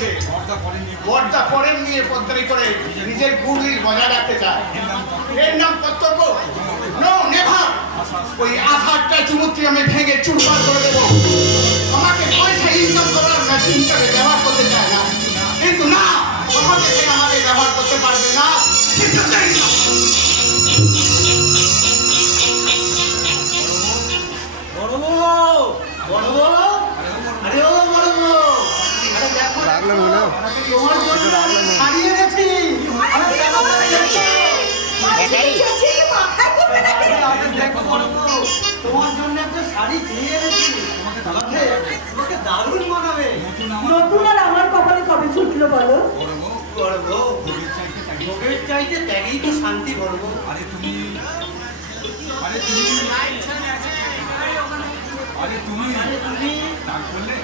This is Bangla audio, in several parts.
করছে, পর্দা পরেন নিয়ে পদ্মারি করে নিজের গুণী বজায় রাখতে চায়। এর নাম কর্তব্য? No, never. ওই আধারটা চুমুত্রি আমি ভেঙে চুরমার করে দেবো। আমাকে পয়সা ইনকাম করার মেশিন হিসাবে ব্যবহার করতে চায় না, কিন্তু না, তোমাকে সে আমাকে ব্যবহার করতে পারবে না। কিন্তু তাই না, তোমার জন্য একটা শাড়ি কিনে এনেছি, তোমাকে দারুণ মানাবে। নতুন আর আমার কপালে কবে ছুটলো বলো? করবো ভোগের চাইতে ত্যাগেই তো শান্তি করবো। আরে তুমি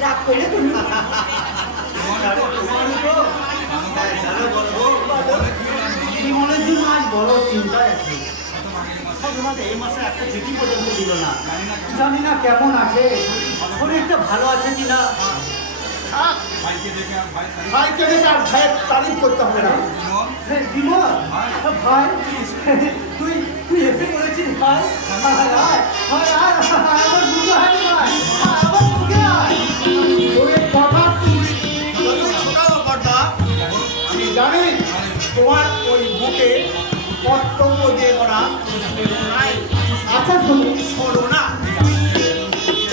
রাগ করলে তুমি জীবনের জন্য আজ বড় চিন্তায় আছে। তোমাকে এই মাসে একটা চিঠি পর্যন্ত দিল না, জানি না কেমন আছে, শরীরটা ভালো আছে কিনা। ভাইকে দেখে আর ভাইয়ের তারিফ করতে হবে না। বিমল ভাই, তুই এসে পড়েছিস ভাই। আমার বুকে আয় ভাই, আমার বুকে আয়। আমি জানি তোমার ওই বুকে কর্তব্য দিয়ে করা নাই। আচ্ছা শোনো, শোনো না,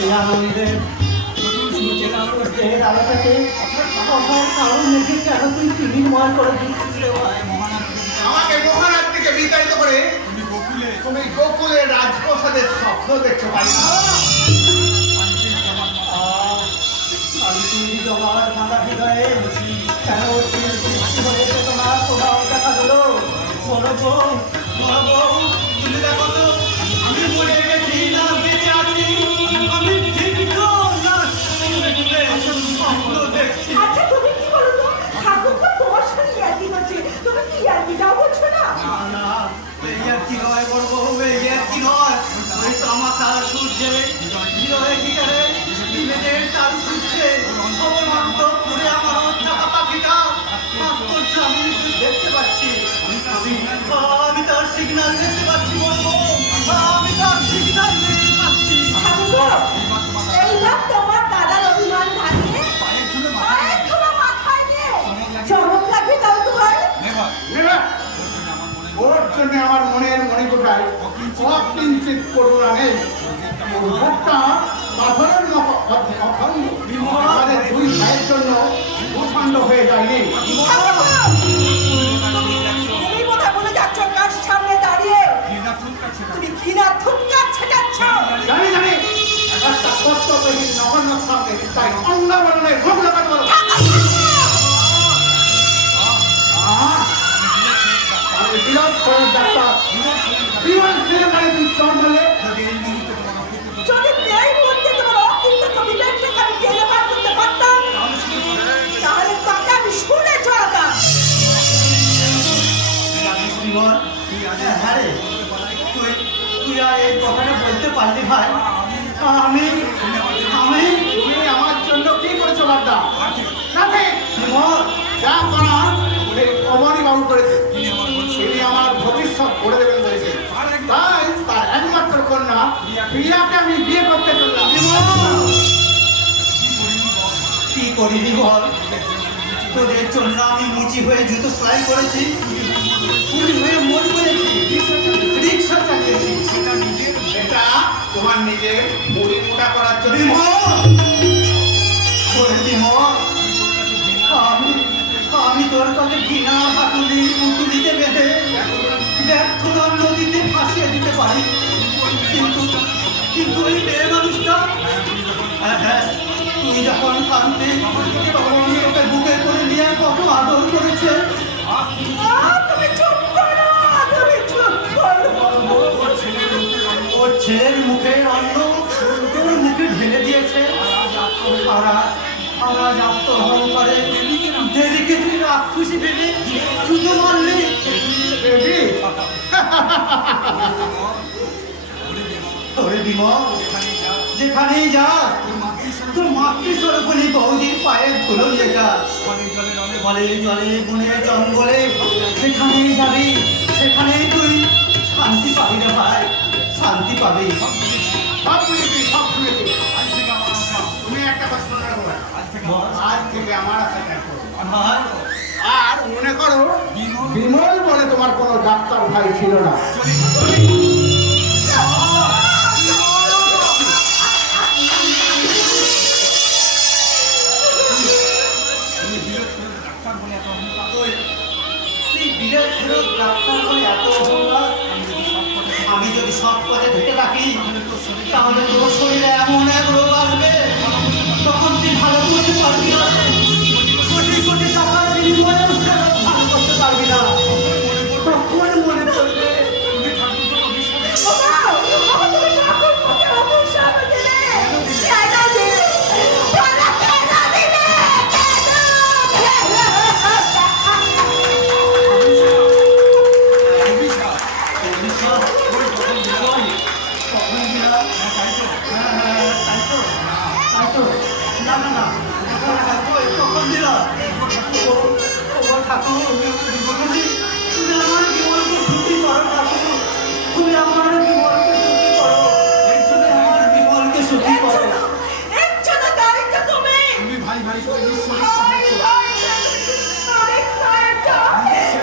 এই আনন্দের আলোটাকে কারণ মেঘে কেন তুই বিনিময় করে দিচ্ছিস রে ভাই? আমাকে মহারাজ থেকে বিতাড়িত করে তুমি গোকুলের রাজপ্রসাদের স্বপ্ন দেখছো ভাই। শান্তি জমার মাথা হৃদয়ে কেন সৃষ্টি হয়েছে তোমার প্রভাব দেখা দিল? বড় বউ, তুমি দেখো তো, আমি মরে গেছি না বেঁচে আছি? আমি ঠিক তো না স্বপ্ন দেখছি। আচ্ছা তুমি কি বলো তো? ঠাকুর তো তোমার সঙ্গে ইয়ার্কি করছে, তুমি কি ইয়ার্কি যাও বলছো না? না, এই আর কি নয় বড় বউ, এই আর কি নয়। ওই তামাশা সূর্যে হৃদয়ে গিটারে বিভেদের তাল ছুটছে। অবমান্ত পুরে আমার টাকা পাখিটা পাস করছে, আমি দেখতে পাচ্ছি। আমি তার সিগন্যাল দেখতে পাচ্ছি বড় বউ, আমি তার সিগন্যাল দেখতে পাচ্ছি। ঠাকুর এইবার তোমার দাদার অভিমান ভাঙিয়ে পায়ের ধুলো মাথায় নিয়ে চমক লাগবে তাও তোমার। নেবা, ওর জন্য আমার মনের মণিকোঠায় অকিঞ্চিত করুণা নেই। ওর মুখটা পাথরের মতো অখণ্ড। আমাদের দুই ভাইয়ের জন্য ভূখণ্ড হয়ে যায়নি। তুমি বোধহয় বলে যাচ্ছ কার সামনে দাঁড়িয়ে তুমি ঘৃণা থুপকার ছেটাচ্ছ। জানি একটা কর্তব্যহীন নগণ্য সামনে তাই অঙ্গবরণের মুখ লাগাতে বলো। আমি বিরাট করে ডাক্তার বিমান ফিরে গাড়ি তুমি চর বলে যদি এই মুহূর্তে তোমার অকিন্ত বিবেককে আমি টেনে বার করতে পারতাম তাহলে তাকে আমি শুনে চড়াতাম। হ্যাঁ রে, তুই আর এই কথাটা বলতে পারলি ভাই? আমি তুমি আমার জন্য কি করেছো বার্তা? যা করার অমনি বাবু করেছে। তিনি আমার ভবিষ্যৎ গড়ে দেবেন বলেছে, তাই তার একমাত্র কন্যা প্রিয়াকে আমি বিয়ে করতে চললাম। কি করিনি বল? তোদের জন্য আমি মুচি হয়ে জুতো সেলাই করেছি, চুরি হয়ে মোড় করেছি, রিক্সা চালিয়েছি। এটা তোমার নিজের মুড়ি মোটা করার জন্য। আমি তোর কাছে ঘৃণা হাতুলি পুতুলিতে বেঁধে ব্যর্থতার নদীতে ভাসিয়ে দিতে পারি, কিন্তু ওই মেয়ে মানুষটা, হ্যাঁ, তুই যখন কাঁদতে তখন তোকে বুকে করে নিয়ে কত আদর করেছে। তুমি চুপ করো, তুমি চুপ করো। ওর ছেলের মুখে অন্ন তোর মুখে ঢেলে দিয়েছে। আজ আত্মহংকারে দেবীকে তুই রাক্ষসী ভেবে জুতো মারলি। ওরে বিমল, যেখানেই যা তোর মাতৃস্বরূপিণী বৌদির পায়ের ধুলো যেটা বলে জলে বনে জঙ্গলে সেখানেই যাবি, সেখানেই তুই শান্তি পাবি রে ভাই, শান্তি পাবি। সব বুঝেছি, সব শুনেছি। তুমি একটা কথা শুনে রাখো ভাই। আজ থেকে আমার সাথে আমার আর মনে করো বিমল বলে তোমার কোনো ডাক্তার ভাই ছিল না। তুই বিলের ফেরত ডাক্তার বলে এত অহংকার। আমি যদি সব পথে ঢেকে থাকি তাহলে তোর শরীরে এমন এক রোগ আসবে তখন তুই ভালো করতে পারবি না, কোটি কোটি টাকার বিনিময়ে সে রোগ ভালো করতে পারবি না। তখন মনে পড়বে বাবা, বাবা, তুমি ঠাকুর পক্ষে অবসর দিলে। কেন দিলে? বলো, কেন দিলে? এর জন্য দায়ী তো তুমি। ভাই ভাই করে ভাই, ভাই, ভাই, ভাই,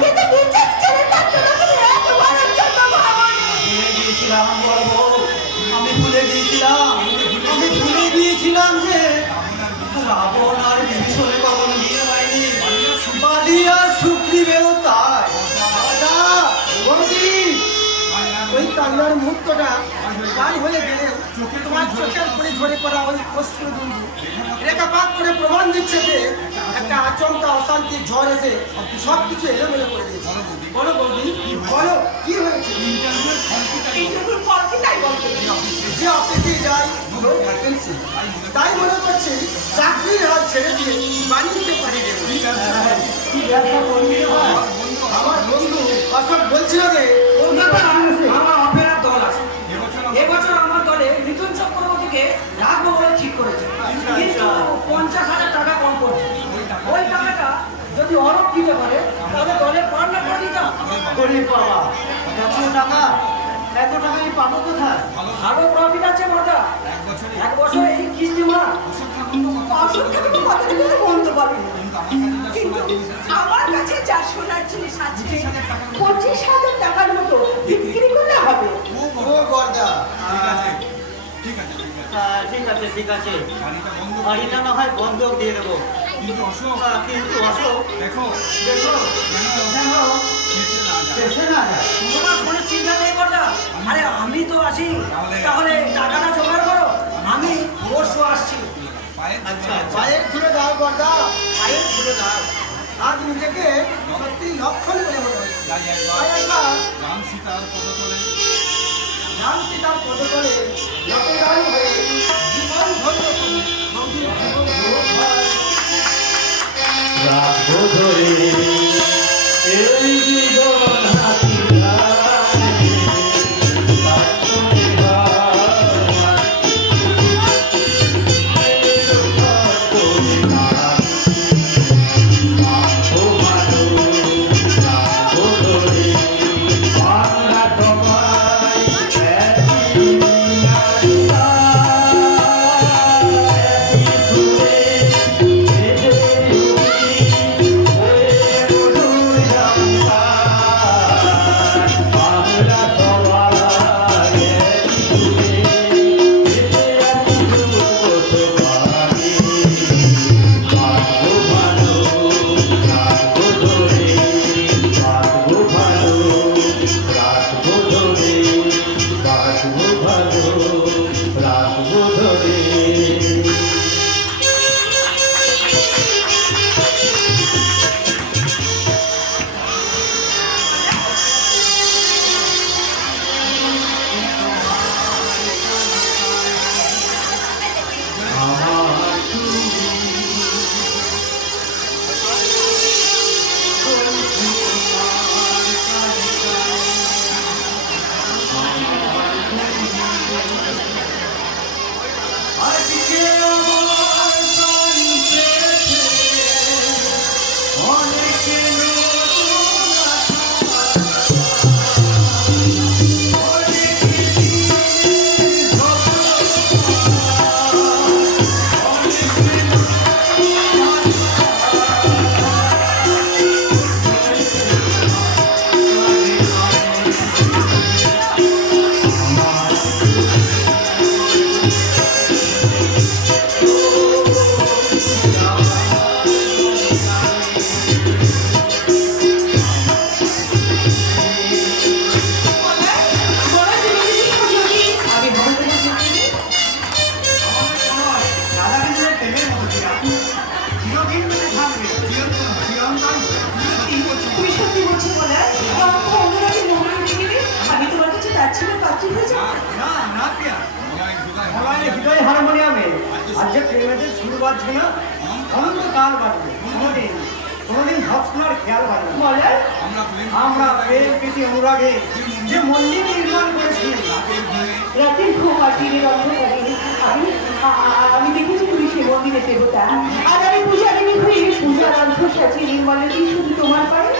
কিন্তু নিজের ছেলেটার জন্য তুমি একবারের জন্য ভাবোনি। আমি ভুলে গিয়েছিলাম যে রাবণ আর বিভীষণে কখনো বিয়ে হয়নি, বালি আর সুগ্রীবেও তাই। ওই কান্নার মুহূর্তটা গান হয়ে গেলেও তোমার চোখের পরে ঝরে পড়া ওই অশ্রুবিন্দু রেখাপাত করে প্রমাণ দিচ্ছে যে একটা আচমকা অশান্তির ঝড় এসে সবকিছু এলোমেলো করে দিয়েছে। বলো বৌদি, বলো কি হয়েছে? ইন্টারভিউর ফল কি তাই বলতে? যে অফিসে যাই নো ভ্যাকেন্সি, তাই মনে করছি চাকরির হাত ছেড়ে দিয়ে বাণিজ্যে পাঠিয়ে দেবো। কি ব্যবসা করবি রে ভাই? আমার বন্ধু অশোক বলছিল যে কলকাতার আমার অপেরার দল আছে। এবছর আমার দলে মিথুন চক্রবর্তীকে রাখবো বলে ঠিক করেছে, কিন্তু 50,000 টাকা কম পড়ছে। ওই টাকাটা যদি অরব দিতে পারে তাহলে দলের পার্টনার করে দিতাম। গরিব বাবা, এত টাকা আমি পাবো কোথায়? ভালো প্রফিট আছে মাথা, এক বছর এই কিস্তি মা। অসুখকে তুমি কথা দিতে বলতে পারবে না। কিন্তু আমার কাছে যা সোনার জিনিস আছে 25,000 টাকার মতো বিক্রি করলে হবে। ও বর্দা, ঠিক আছে, বাড়িটা না হয় বন্ধক দিয়ে দেবো, কিন্তু অশোক দেখো শেষে না যায়। তোমার কোনো চিন্তা নেই বড়দা, আরে আমি তো আছি, তাহলে টাকাটা জোগাড় করো, আমি পরশু আসছি। আচ্ছা পায়ের ধুলে দাও বর্দা, পায়ের ধুলে দাও। আজ নিজেকে সত্যি লক্ষণ বলে মনে হচ্ছে। রাম সীতার পদতলে লক্ষ্মীদান হয়ে জীবন ধন্য করি। বৌদির জীবন ধন্য হয়। রাখবো ধরে এই জীবন হাতিয়ারে, রাখবো নিবাস, রাখবো নিবাস, রাখবো মানুষ, রাখবো ধরে বাংলা তোমায় একই নারিয়া, একই ঘুরে নিজের ছেলে পাত্রী হয়ে যাবে? না না পিয়া মলায় হৃদয় হারমোনিয়ামে আর যে প্রেমেদের সুর বাজছে না অনন্ত কাল বাজবে কোনোদিন ভাবনার খেয়াল বাজবে মলয় আমরা প্রেম প্রীতি অনুরাগে যে মন্দির নির্মাণ করেছি রাতের ঘুম আর দিনের অন্ধকারে আমি দেখেছি তুমি সে মন্দিরে দেবতা আর আমি পূজারিনী হয়ে পূজার অর্ধ সাজিয়ে নির্মলের কি শুধু তোমার পারে?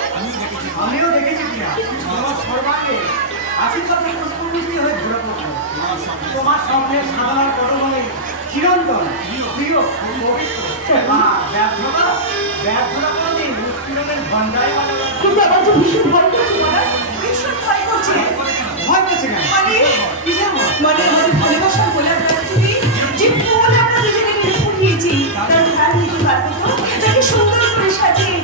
আমিও দেখেছি পিয়া তোমার সর্বাঙ্গে আশীর্বাদ পুষ্পবৃষ্টি হয়ে ঘুরে পড়ছে তোমার সামনে সাধারণ পটমণি চিরন্তন প্রিয় পবিত্র ব্যর্থতা কোনোদিন মুক্তিরণের ভণ্ডায় বাজাবে না। কিন্তু আমার যে ভীষণ ভয় করছে মহারাজ, ভীষণ ভয় করছে। ভয় পেয়েছে কেন? মানে মানে আমাদের ভালোবাসার বলে আপনারা তুমি যে ফুল আমরা দুজনে মিলে ফুটিয়েছি তার ধান নিতে পারবে তো? তাকে সুন্দর করে সাজিয়ে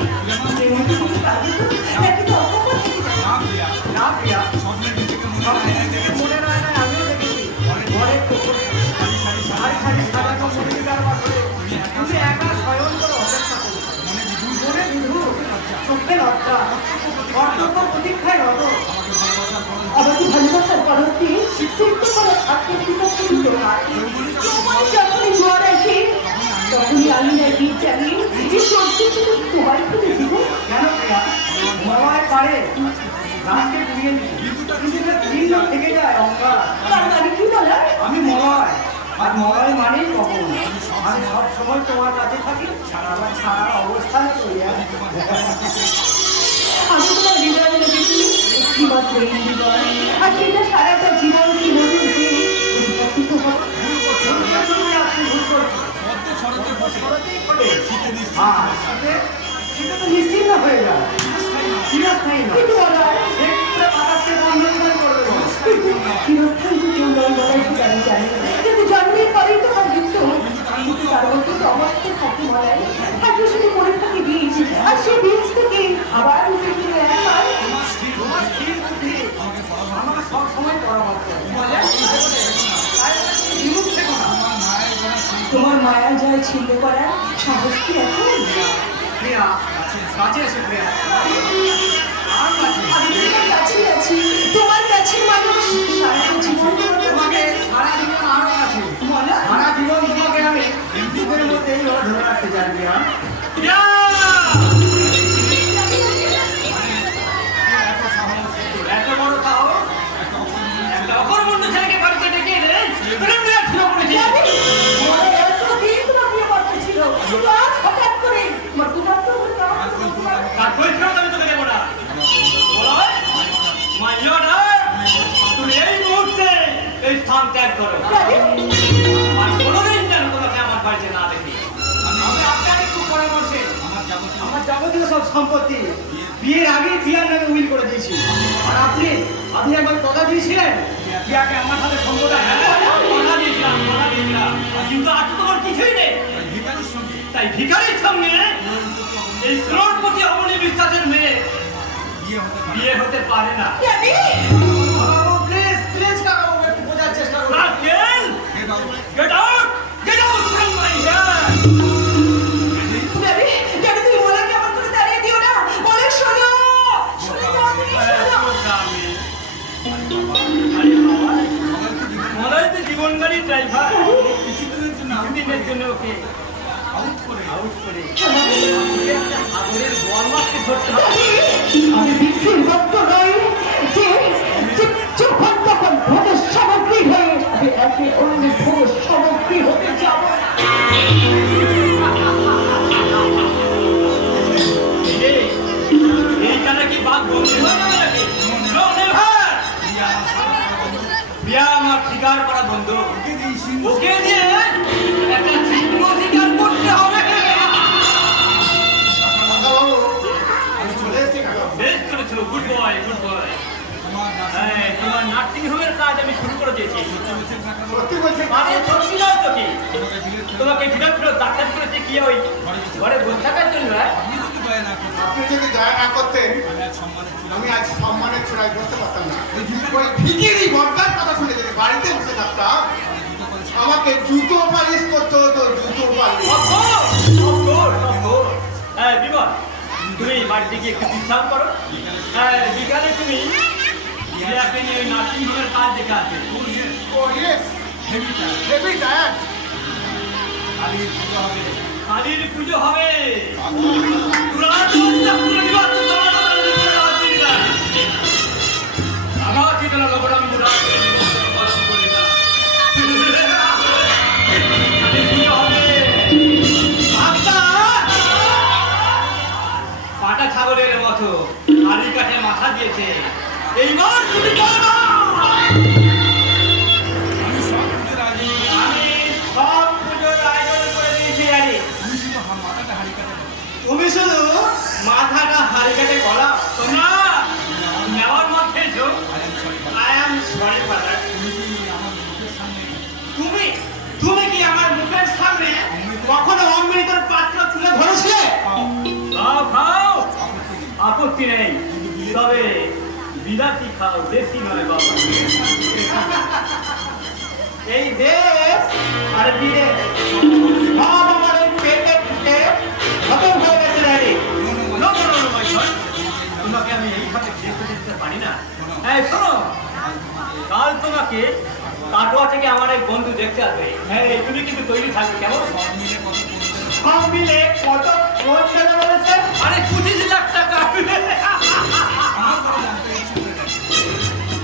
প্রেমের মতো দিতে পারবে তো? নাকি তর্ক থেকে যাবে? না প্রিয়া স্বপ্নের থেকে মনে নয় না আমিও দেখেছি ঘরের পুকুরে সারি সারি সাজানো মনিকার বাসরে তুমি একা শয়ন করে অপেক্ষা করো মনে বিধু চোখে লজ্জা কর্তব্য প্রতীক্ষায় রত আমাকে ভালোবাসার পরতে সিদ্ধ করে আত্মীয় কিন্তু যৌবনে যখনই জোয়ার আসে তখনই আমি না গীত জানি যে সত্যি শুধু তোমার খুঁজে জীবন। কেন প্রিয়া মলায় পারে রাজকে ঘুরিয়ে ভিন্ন থেকে যায় অঙ্কার তার মানে কি বলা? আমি মলয় আর মলয় মানেই কখন আমি সব সময় তোমার কাছে থাকি আমার সারা অবস্থানে চলিয়া আমি তোমার হৃদয় লেগেছি একটিমাত্র এই হৃদয় আর সেটা সারাটা জীবন কি মধুর হয়ে পরিবর্তিত হবে। সেটা তো নিশ্চিন্ত হয়ে যায় চিরস্থায়ী নয় কিন্তু বলা একটু বাতাসকে বন্ধন করবে চিরস্থায়ী যে কেউ নয় বলাই সেটা আমি জানি কিন্তু জন্মের পরেই তো আমার মৃত্যু কিন্তু তার মধ্যে তো অবস্থা থাকে বলাই থাকে শুধু মনে থাকে বীজ আর সেই বীজ থেকে আবার উঠে ফিরে একবার তোমার স্থির বুদ্ধি আমাকে সবসময় পরামর্শ বলে বিমুখ থেকো না তোমার মায়া জয় ছিন্ন করার সাহস কি এখন? প্রিয়া কাছে এসে প্রিয়া আর কাছে আমি তোমার কাছেই আছি তোমার কাছে মানুষ সারা জীবন তোমাকে সারা জীবন আরো কাছে বলা সারা জীবন তোমাকে আমি বুকের মধ্যে এইভাবে ধরে রাখতে চাই প্রিয়া এত বড় সাহস একটা অকর্মণ্য ছেলেকে বাড়িতে ডেকে এনে প্রেম দেওয়ার ছিল করেছি তার পরিচয় আমি তোকে দেবো না বলয় মাইয়ারা তুমি এই মুহূর্তে এই স্থান ত্যাগ করো আর কোনোদিন যেন তোমাকে আমার বাড়িতে না দেখি আমি আপনার একটু পরামর্শে আমার যাবতীয় সব সম্পত্তি বিয়ের আগে বিয়ার নামে উইল করে দিয়েছি আর আপনি একবার কথা দিয়েছিলেন বিয়াকে আমার সাথে সম্পর্ক কথা দিয়েছিলাম কিন্তু আজ তো তোমার কিছুই নেই তাই ভিখারির সঙ্গে এই শ্রোণপতি অমনি বিশ্বাসের মেয়ে বিয়ে হতে পারে না প্লিজ প্লিজ কাকা একটু বোঝার চেষ্টা করুন get out from my here তুমি বলে কেমন করে দাঁড়িয়ে দিও না বলে শোনো মনে জীবন গাড়ি ড্রাইভার কিছুদিনের জন্য ওকে আউট করে একটা সাগরের বলমাকে ধরতে হবে আমি বিক্রির ভক্ত নই যে যখন তখন ভোগের সামগ্রী হয়ে আমি একে অন্যের ভোগের সামগ্রী হতে যাব। এইখানে কি বাঘ বন্দি হয়ে যাবে নাকি বিয়া আমার শিকার করা বন্ধু ওকে দিয়ে একটা সিংহ শিকার করতে হবে বেশ করেছো গুড বয় তোমার নার্সিং হোমের কাজ আমি শুরু করে দিয়েছি সত্যি বলছি মানে সত্যি নয় তো কি তোমাকে ফিরত ডাক্তার করেছে কি ওই ঘরে বসে থাকার জন্য আপনি যদি দয়া না করতেন আমি আজ সম্মানের ছোড়ায় বসতে পারতাম না ওই ভিকিরি বর্দার কথা শুনে যদি বাড়িতে বসে থাকতাম আমাকে জুতো পালিশ করতে হতো জুতো পালিশ হ্যাঁ বিমল তুমি বাড়িতে গিয়ে একটু বিশ্রাম করো বিকালে তুমি আপনি ওই নার্সিং হোমের কাজ দেখে আছে ও ইয়েস হেভি টায়ার্ড কালীর পুজো হবে পুরাণ মন্ত্র পুরো দিবস আমার চিতলা লবণাম পুরা পুজো হবে পাটা ছাগলের মতো আড়ি কাঠে মাথা দিয়েছে এইবার তুমি করো আমি সব পুজোর আয়োজন করে দিয়েছি আরে তুমি শুধু মাথাটা হাড়ি কাটে করা তোমরা নেওয়ার মত খেয়েছো আই এম সরি ফাদার তুমি কি আমার মুখের সামনে কখনো অমৃতর পাত্র তুলে ধরেছিলে খাও খাও আপত্তি নেই তবে বিলাতি খাও দেশি নয় বাবা এই দেশ আর বিদেশ সব আমার এই পেটে ফুটে খতম হয়ে গেছে রে তোমাকে আমি এইভাবে দেখতে দেখতে পারি না হ্যাঁ শোনো কাল তোমাকে কাটোয়া থেকে আমার এক বন্ধু দেখতে আসবে হ্যাঁ তুমি কিন্তু তৈরি থাকবে কেমন সব মিলে কত খরচ দেবে বলেছে আরে 25,00,000 টাকা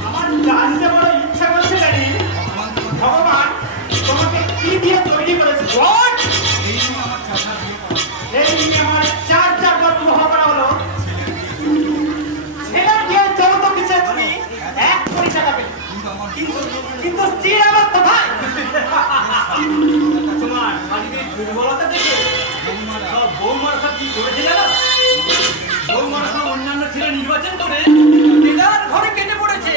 আমার জানতে বড় ইচ্ছা করছে জানি ভগবান তোমাকে কি দিয়ে তৈরি করেছে এই নিয়ে আমার 4 বার বিবাহ করা হলো ছেলে দিয়ে যৌতুক দিচ্ছে তুমি 1 কোটি টাকা পেলে কিন্তু স্ত্রী আমার কোথায় তোমার শারীরিক দুর্বলতা দেখে সব বৌমার সব কি করেছে জানো বৌমার সব অন্যান্য ছেলে নির্বাচন করে দিদার ঘরে কেটে পড়েছে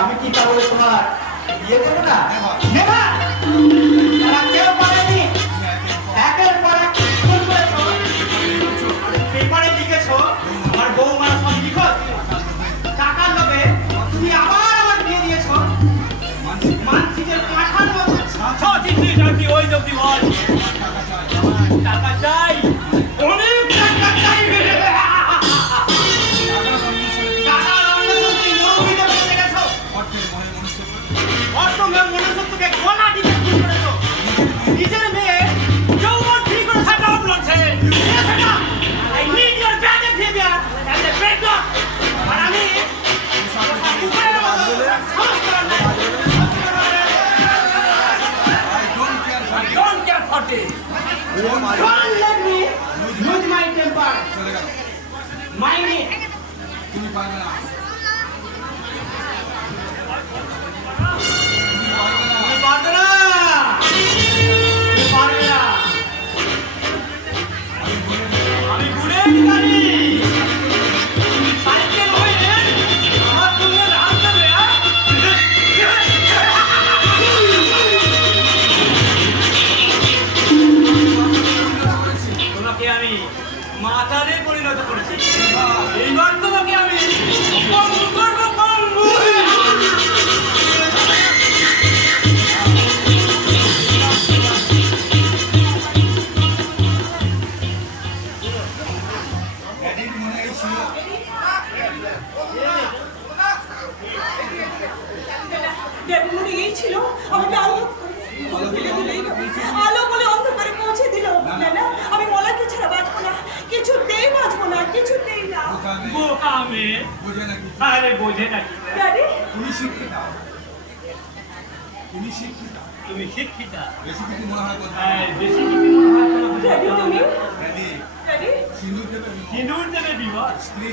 আমি কি তা বলে তোমার বিয়ে দেবো না নেবা তারা কেউ পারেনি একের পর এক খুন করেছো পেপারে লিখেছো আমার বৌমার সব লিখত টাকার লোভে তুমি আবার আমার বিয়ে দিয়েছো মানসিকের পাঠার মতো চিঠি জাতি ওই জব্দি বল টাকা চাই অনেক টাকা চাই টাকার অন্নসত্ত্বে মরুভূমিতে বেঁচে গেছো অর্থমেয় মনুষ্যত্বকে গলা দিতে শুরু করেছো নিজের মেয়ে যৌবন ফ্রি করে থাকা বলছে I need your bad behavior and the break up আর আমি উপরের মতো don't care for this. Don't let me lose my temper. Mind it. তুমি পারবে না। আমি গুণের অধিকারী। তুমি সাইকেল হয়ে আমার সঙ্গে রাগ করবে, তোমাকে আমি মাতারে পরিণত করেছি এইবার তোমাকে আমি পঙ্গু করবো পঙ্গু ডেপুটি এই ছিল আমাকে আলো বলে অন্ধকারে পৌঁছে দিল না আমি মলাকে ছাড়া বাঁচবো না কিছুতেই বাঁচবো না কিছুতেই না বোকা মেয়ে আরে বোঝে নাকি ড্যাডি তুমি শিক্ষিতা তুমি শিক্ষিতা বেশি কিছু মনে হয় বলতে হ্যাঁ বেশি কিছু মনে হয় তোমার ড্যাডি তুমি ড্যাডি ড্যাডি সিঁদুর দেবে সিঁদুর দেবে বিবাহ স্ত্রী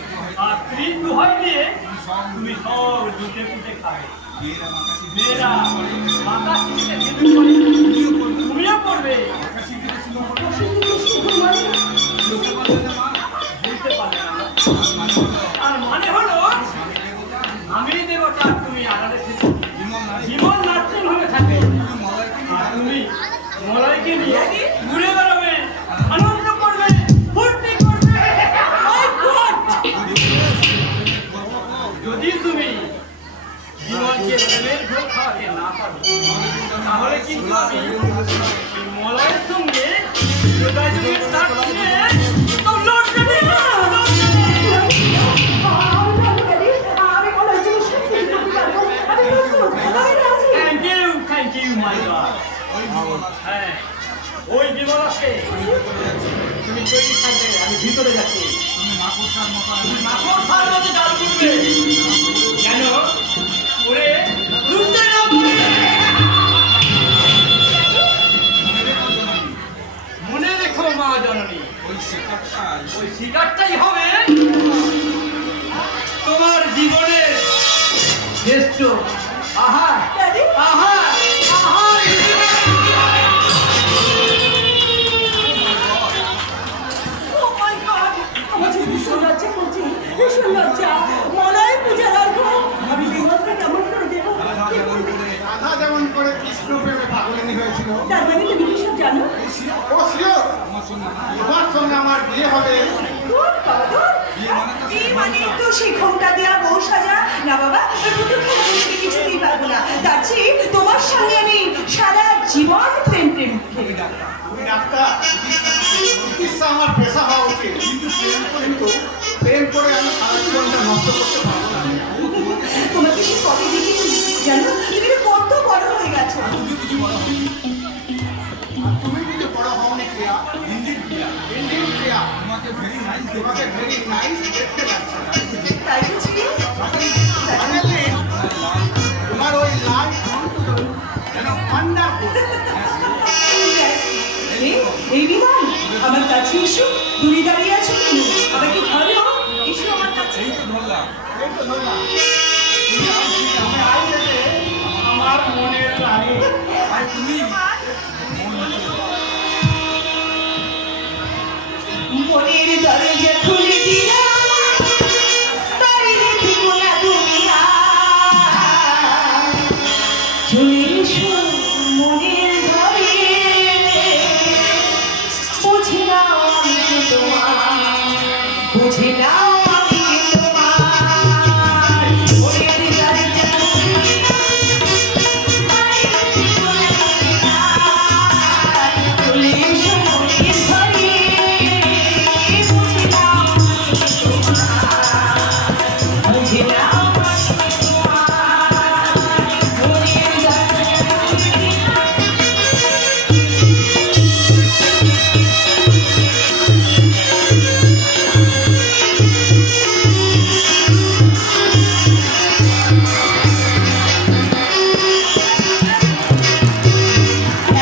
আর স্ত্রী দোহাই দিয়ে তুমি সব দুধে পুঁতে খাবে মেয়েরা মাথা শিখে মেয়েরা মাথা শিখে সিঁদুর করে তুমিও করবে মাথা শিখে ছিল বুঝতে পারলে না আর মানে হলো আমি দেবতা তুমি আড়ালে থেকে জীবন নার্সিং হোমে থাকবে আর তুমি মলয়কে নিয়ে ঘুরে বেড়াবে আনন্দ করবে ফুর্তি করবে যদি তুমি জীবনকে প্রেমের ভোগ খাওয়াতে না পারো তাহলে কিন্তু আমি মলয়ের সঙ্গে যোগাযোগের তার ছিঁড়ে তো লড়তে দেব না হ্যাঁ, ওই বিমল আসছে। তুমি তৈরি থাকবে, আমি ভিতরে যাচ্ছি। মাকড়সার মতো ডাল উঠবে, যেন উড়ে লুটতে না পারে। মনে রেখো মা জননী, ওই শিকারটাই হবে তোমার জীবনের শ্রেষ্ঠ আহার। দাদি আহার, আহার। ও মাই গড আমার যে ভীষণ লজ্জা করছি ভীষণ লজ্জা মনে হয় পূজা রাখো আমি বিমলকে কেমন করে দেবো কে বলবে? রাধা যেমন করে কৃষ্ণ প্রেমে পাগলিনী হয়েছিল, তার মানে তুমি কি সব জানো ও শিওর তোমার সঙ্গে আমার বিয়ে হবে। ধুর বাবা, ধুর। এই মানে তো সেই ঘোমটা দেওয়া বউ সাজা না বাবা ওই পুতুল খেলা বসে কিছুতেই পারবো না তার চেয়ে তোমার সঙ্গে আমি সারা জীবন প্রেম প্রেম খেলি তুমি ডাক্তার, চিকিৎসা আমার পেশা হওয়া উচিত, কিন্তু প্রেম করে আমি সারা জীবনটা নষ্ট করতে পারবো না। তোমাকে সে কবে দেখেছি জানো তুমি তো কত বড় হয়ে গেছো তুমি কিছু বড় হওনি ক্রিয়া, ইন্ডির ক্রিয়া তোমাকে ভেরি নাইস দেখতে লাগছে। তাই বুঝি Finally, তোমার ওই লাল যেন ওয়ান্ডারফুল। এই বিমান আমার কাছে এসো দূরে দাঁড়িয়ে আছো কেন আবার কি ধরো এসো আমার কাছে এই তো ধরলাম। আমি আই গেলে আমার মনের রানী, আর তুমি মনের দরজা খুলে দিলাম বাইরে থেকো না দুনিয়া চলে এসো মনের ঘরে বুঝে নাও আমি কে তোমার বুঝে নাও আমি কে তোমার মনের দরজা খুলে দিলাম বাইরে থেকো না দুনিয়া চলে এসো মনের ঘরে বুঝে নাও আমি কে তোমার বুঝে নাও আমি কে তোমার মনের দরজা খুলে দিলাম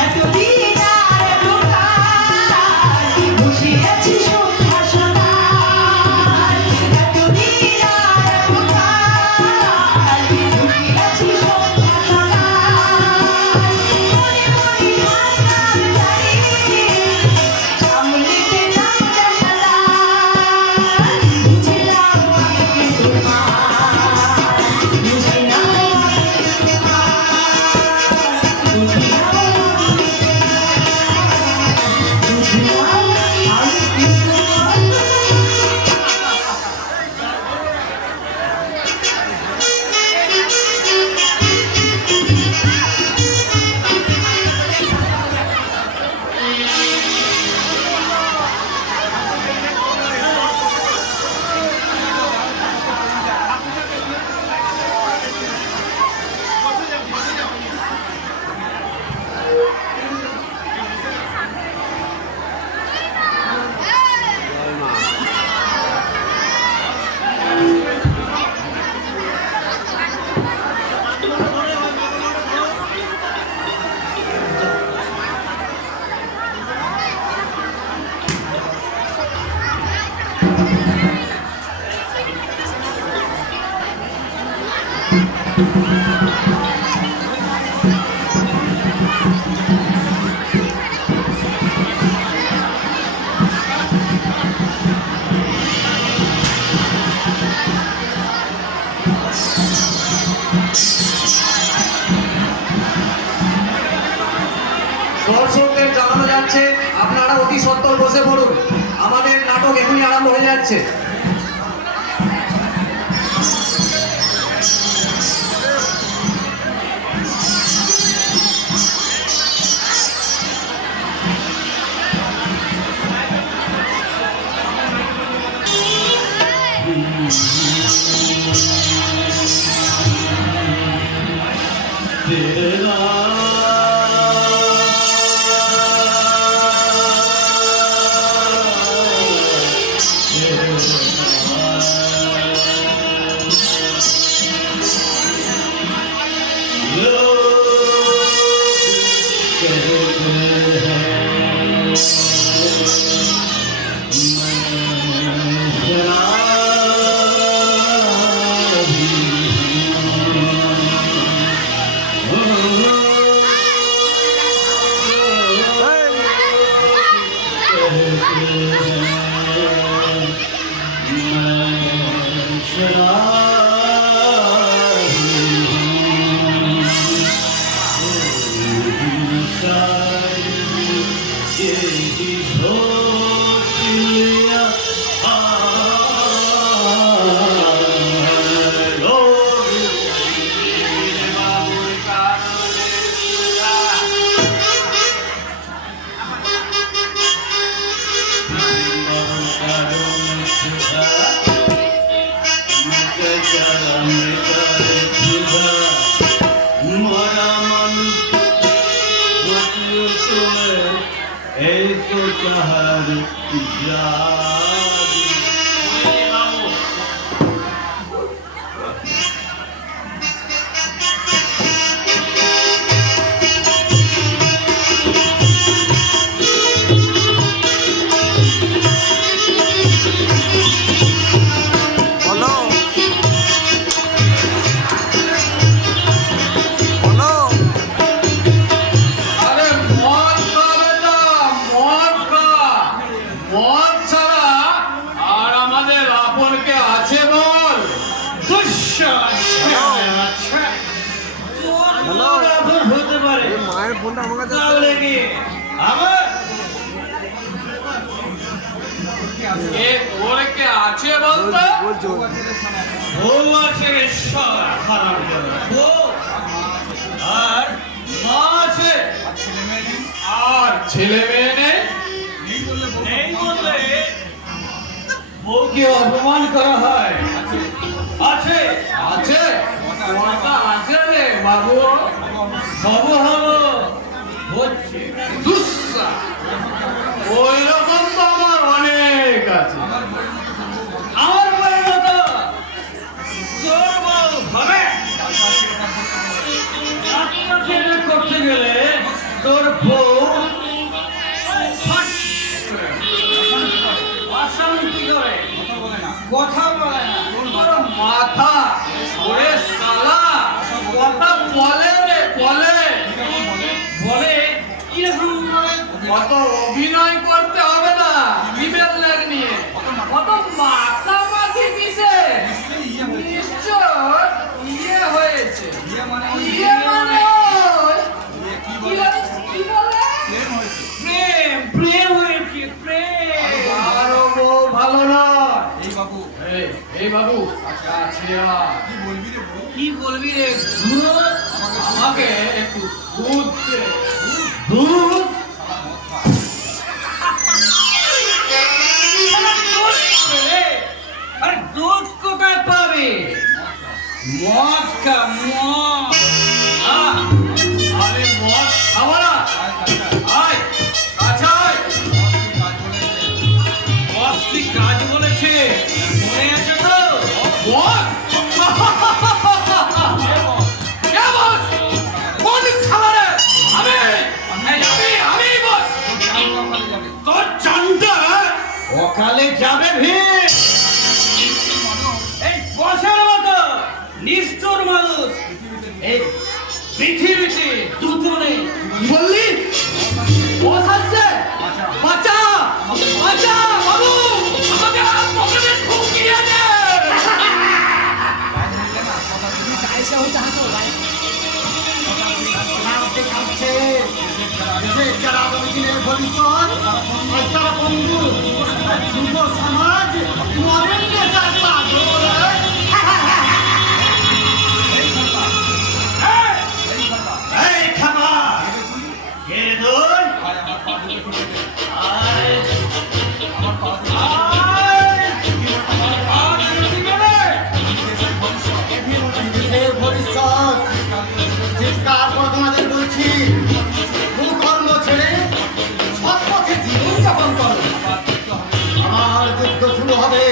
এতদিন আর এতকাল বসে আছি সন্ধ্যাসকাল এতদিন আর এতকাল বসে আছি সন্ধ্যাসকাল মনে মনে ভাবনার জানি সামনেতে নাম জানালা বুঝে নাও আমি কে তোমার বুঝে নাও আমি কে তোমার বুঝে নাও দর্শকদের জানানো যাচ্ছে আপনারা অতি সত্বর বসে পড়ুন, আমাদের নাটক এখনই আরম্ভ হয়ে যাচ্ছে। এই তো তাহার আরে মদ খাবে না, মদ খা। মদ ছাড়া আর আমাদের আপনকে আছে বল? হতে পারে মায়ের ফোনটা আমার কাছে তাহলে কি আমার এ তোর কে আছে বলতো? বলছো বউ আছে রে শালা খারাপ জায়গা। বউ আর মা আছে আর ছেলে মেয়ে নেই? নেই বললে বউকে অপমান করা হয় আছে আছে, কথা আছে রে বাবু। হব হব হচ্ছে দুঃসা ওই রকম তো আমার অনেক আছে। আমার বউয়ের মতো তোর বউ হবে আত্মহত্যা করতে গেলে তোর বউ ফাঁস করে অশান্তি করে কথা বলে না তোর মাথা ওরে শালা কথা বলে রে, বলে। বলে কিরকম বলে কত অভিনয় করতে হবে না ইমেল লেগ নিয়ে, কত মাথামাখি কিসে? নিশ্চয় ইয়ে হয়েছে। ইয়ে মানে ওই কি বলে? প্রেম প্রেম হয়েছে প্রেম আরো বউ ভালো নয়। এই বাবু কাছে আয়। কি বলবি রে দুধ আমাকে একটু দুধ দে। দুধ? আরে দুধ কোথায় পাবে মদ খা মদ আরে মদ খাবো না। আয় কাছে আয়। বস কি কাজ বলেছে মনে আছে তো বস? কে বস? কোন শালা রে? আমি বস। তোর চান্দা অকালে যাবে ভিড় এই বসের মতো নিষ্ঠুর মানুষ এই পৃথিবীতে দুটো নেই কি বললি? বস আসছে। বাঁচা, বাঁচা বাবু, আমাকে পকেটে ঢুকিয়ে দে। যারা আগামী দিনের ভবিষ্যৎ আর তারা বন্ধু যুব সমাজ মরেন নেশার পাগল। এই খামা কে দই দেশের ভবিষ্যৎ চিৎকার করে তোমাদের বলছি, কুকর্ম ছেড়ে সৎ পথে জীবন যাপন করো। আমার যুদ্ধ শুরু হবে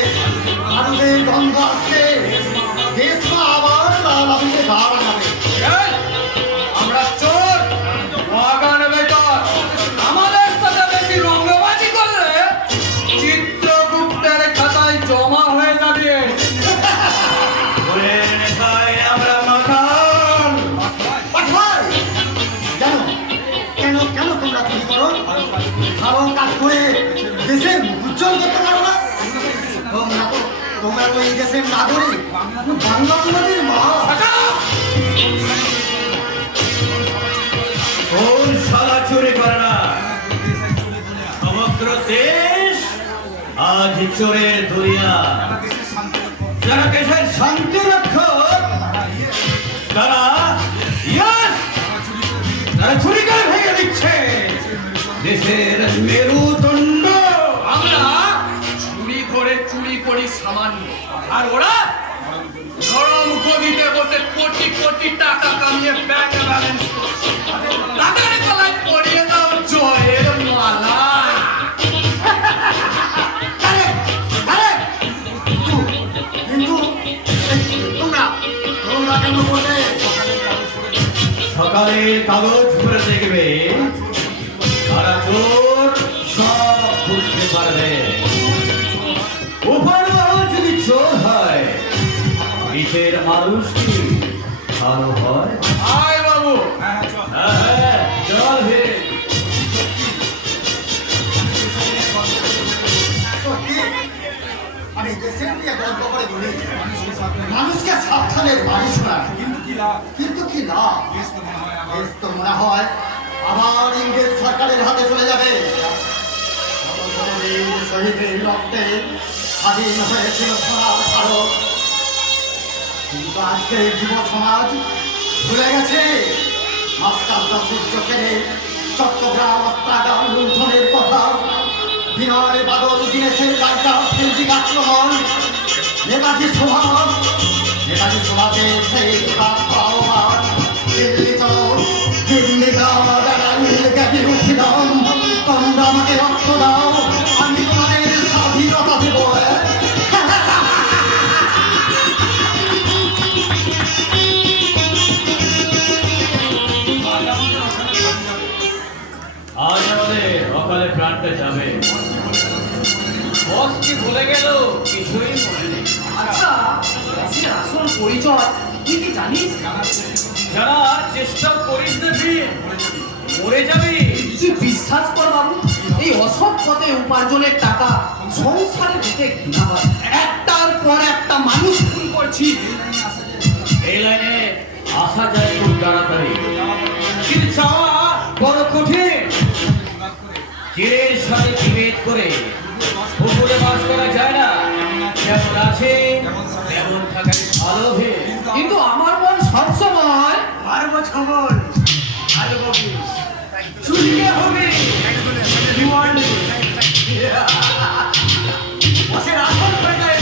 ওই দেশের নাগরিক, বাংলা তোমাদের মা। কোন শালা চুরি করে না? সমগ্র দেশ আজ চোরের দুনিয়া। যারা দেশের শান্তি রক্ষক তারা তারা চুরি করে ভেঙে দিচ্ছে দেশের মেরুদণ্ড। আমরা চুরি করি সামান্য, আর ওরা নরম গদিতে বসে কোটি কোটি টাকা কামিয়ে ব্যাংকে ব্যালেন্স করছে। তাদের গলায় পরিয়ে দাও জয়ের মালা। কিন্তু তোমরা কেন বললে? সকালে কাগজ পড়ে দেখবে, তারা চোর সব বুঝতে পারবে। উপরও যদি চোর হয়, নিজের মানুষ কি ভালো হয়? আয় বাবু, হ্যাঁ, চল হে। সত্যি আমি দেশের নিয়ে গল্প করে বলি, মানুষকে সাবধানের বাড়ি শোনায়, কিন্তু কি লাভ? দেশ তো মনে হয় আবার ইংরেজ সরকারের হাতে চলে যাবে। শহীদের রক্তে স্বাধীন হয়েছিল সোনার ভারত, কিন্তু আজকে যুব সমাজ ভুলে গেছে মাস্টারদা সূর্য সেনে চট্টগ্রাম অস্ত্রাগার লুণ্ঠনের কথা, বিনয় বাদল দীনেশের গায়িকা শিল্পী আক্রমণ, নেতাজি সুভাষের সেই আহ্বান, দিল্লি চলো দিল্লি যাও, জ্ঞানী উঠিলাম, তোমরা আমাকে রক্ত দাও, আমি তোমাদের স্বাধীনতা দেব। আজ আমাদের অকালে প্রাণটা যাবে। বস কি ভুলে গেল? কিছুই মনে নেই। আচ্ছা, দেশের আসল পরিচয় তুই কি জানিস? জানার চেষ্টা করিস না, মরে যাবি। তুই বিশ্বাস কর বাবু, এই অসৎ পথে উপার্জনের টাকা সংসারে দিতে ঘৃণা হয়। একটার পর একটা মানুষ খুন করছি। এই লাইনে আসা যায় খুব তাড়াতাড়ি, কিন্তু চাওয়া বড় কঠিন। চিরের সাথে বিভেদ করে পুকুরে বাস করা যায় না। যেমন আছে তেমন থাকাই ভালো হে। কিন্তু আমার মন সবসময় পারবো ছবল, ভালো বকিস, চুরিকে হবে। বসের আসল পরিচয়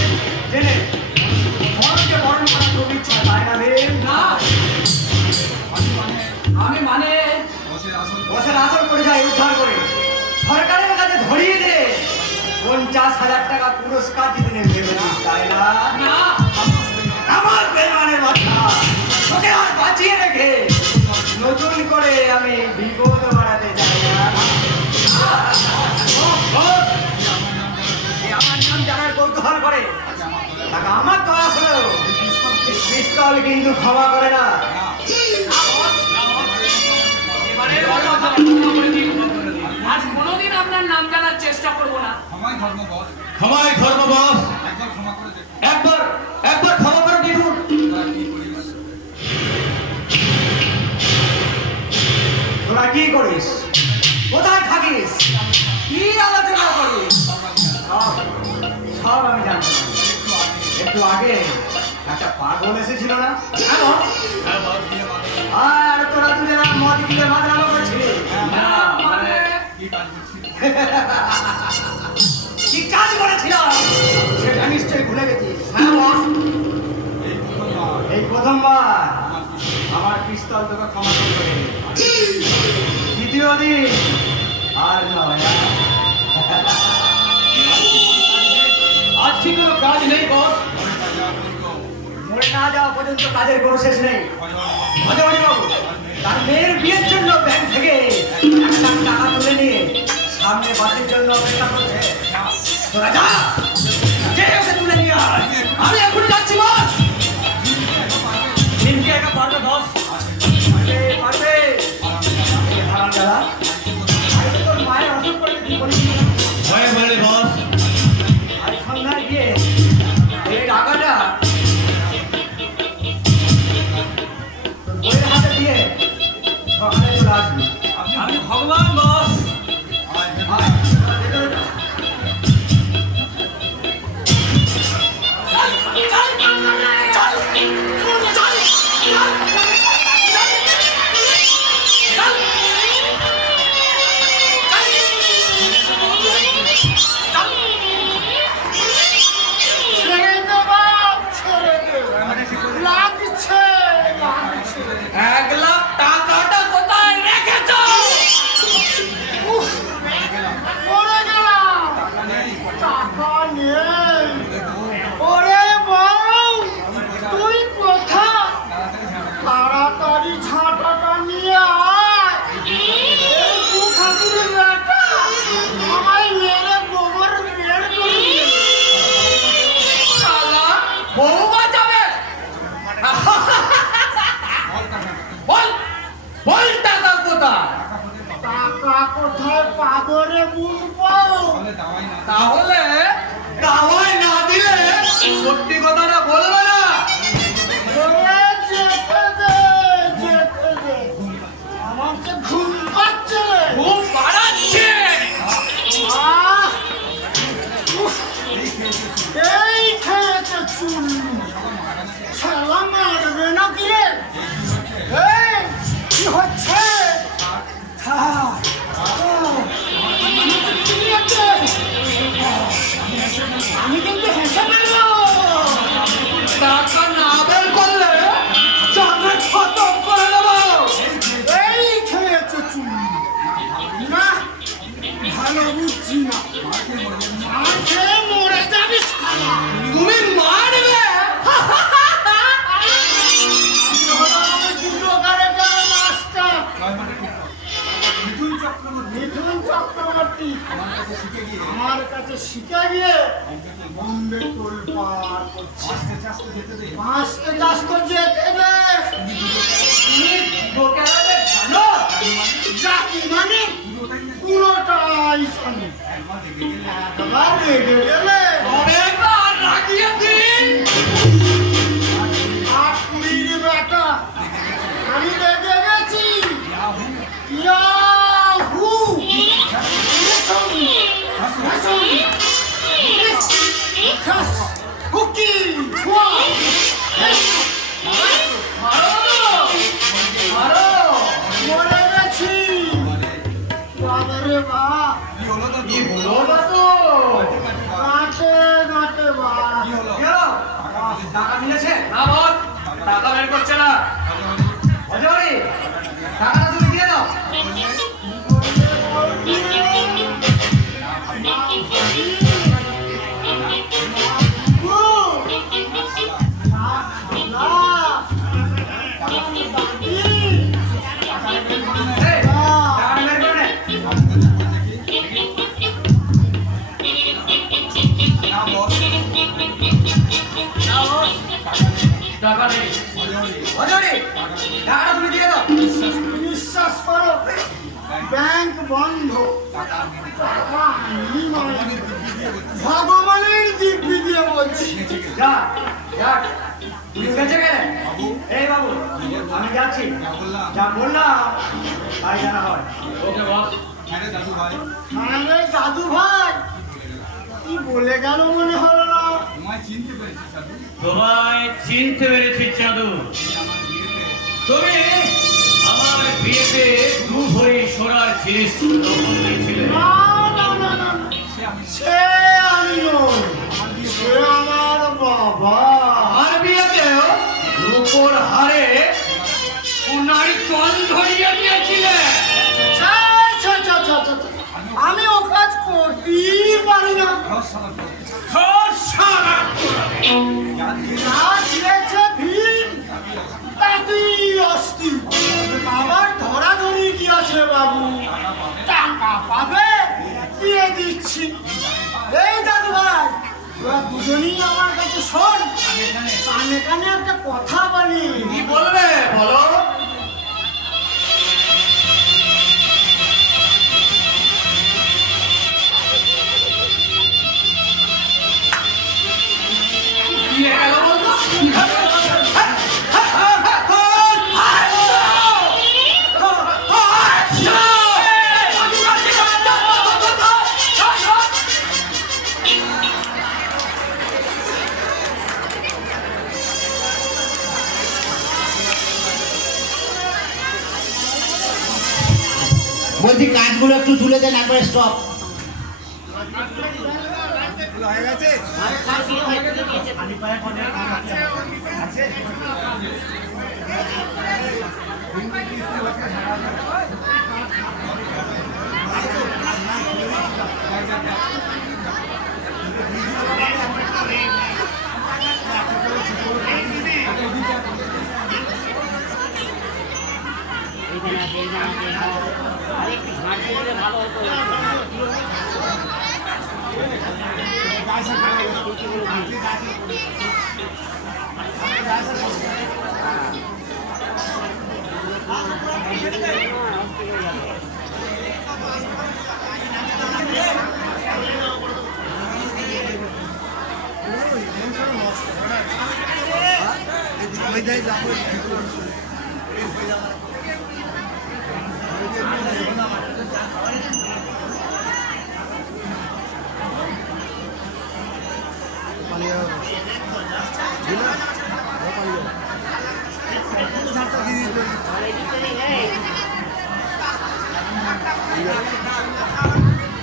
জেনে মরণকে বরণ করা খুব ইচ্ছা, তাই না রে? না, আমি মানে বসের আসল পরিচয় উদ্ধার করে সরকারের কাছে ধরিয়ে দে 50,000 টাকা পুরস্কার দিতে ভেবেছিস, তাই না? না, আমার বেমানের মাথা, তোকে আর বাঁচিয়ে রেখে নতুন করে আমি বিপদ বাড়াতে চাই না। আমার নাম জানার কৌতূহল করে, টাকা আমার দেওয়া হলো, এই পিস্তল কিন্তু ক্ষমা করে না। এবারে ওর কথা বন্ধ করে দিন। আর কোনোদিন আপনার নাম জানার চেষ্টা করবো না। ক্ষমায় ধর্ম বস, একবার ক্ষমা করে দেখুন। তোরা কি করিস, কোথায় থাকিস, কি আলোচনা করিস, সব আমি জানি। একটু আগে একটা পাগল এসেছিল না, আর তোরা দুজনা মদ গিলে মাঝরানো করছিলি। না, মানে কি কাজ করেছিলাম সেটা নিশ্চয়ই ভুলে গেছিস। হ্যাঁ বস, এই প্রথমবার আমার পিস্তল তোকে ক্ষমা করতে, দ্বিতীয় দিন আর নয়। আজ কি কোনো কাজ নেই বস? মরে না যাওয়া পর্যন্ত কাজের কোনো শেষ নেই। ভজবাবু তার মেয়ের বিয়ের জন্য ব্যাংক থেকে 1 লাখ টাকা তুলে নিয়ে সামনে বাসের জন্য অপেক্ষা করছে। তোরা যা, যে ওকে তুলে নিয়ে আয়। আমি এখনই যাচ্ছি বস। দিনকে একা পারবে বস? পারবে। এই হারামজাদা, আজকে তোর মায়ের অসুখ করতে কি করিস? ভয় বলে বস। আজ সন্ধ্যায় গিয়ে এই টাকা পাগরে বুনবো। তাহলে দাওয়াই না দিলে সত্যি কথাটা বলবে না। ওরে যেতে দে, যেতে দে। আমাকে ঘুম পাচ্ছে রে। ঘুম পাড়াচ্ছে। আহ! উফ! এই খেয়েছে চুল। শালা মারবে নাকি রে? এই, কি হচ্ছে? আমি কিন্তু হেসে ফেলবো। টাকা না বের করলে চাকরি খতম করে দেবো। এই খেয়েছে চুল। না, ভালো বুঝছি না। মার খেয়ে মরে যাবি শালা। তুমি মারবে? আমি দুটো কারেক্টার মাস্টার। মিঠুন চক্রবর্তী আমার কাছে শিখে গিয়ে বম্বে তোলপাড় করছে। বাঁচতে চাষতে যেতে দে। তুমি দোকানে জানো? জাতি মানে পুরোটাই জানি। একবার রেগে গেলে তবে আর রাগিয়ে দিন। 8-20 বেটা। আমি রেগে গেছি। ইয়াহু! হাসুন! হাসুন! ইস! খাস! হুকি! হুয়া! ইস! মারো মারো। মরে গেছি। বাবারে বাপ! কি হলো দাদু? গাঁটে গাঁটে বাপ! কি হলো? টাকা মিলেছে? না বস, টাকা বের করছে না। অজয়, টাকাটা তুমি দিয়ে দাও। এই, টাকাটা বের করে নে। টাকা নেই। অজয়, টাকাটা তুমি দিয়ে দাও। বিশ্বাস করো, ব্যাংক বন্ধ। টাকা আনি নয়। ভগবানের দিব্যি দিয়ে বলছি। যা, যা। তুমি বেঁচে গেলে। এই বাবু, আমি যাচ্ছি। যা বললাম তাই জানা হয়। ওকে বস। আরে দাদু ভাই, কি বলে গেল মনে হলো না? তোমায় চিনতে পেরেছি চাঁদু। তুমি আমার বিয়েতে 2 ভরি সোনার জিনিস রোপণ দিয়েছিলে। না, না, না, না, না। সে আমি নই, সে আমার বাবা। আর বিয়েতেও রূপোর হারে সোনার চল ধরিয়ে দিয়েছিলে। ছা, ছা, ছা, ছা, ছা, ছা। আমি ও কাজ করতেই পারি না। যা দিয়েছে ভীম, তাতেই অস্থি। আবার ধরাধরি কি আছে বাবু? টাকা পাবে, দিয়ে দিচ্ছি। এই দাদু ভাই, তোরা দুজনেই আমার কাছে শোন। কানে কানে একটা কথা বলি। কি বলবে বলো? কি গেল বলতো? বলছি কাজগুলো একটু তুলে দেন, একবার স্টপ।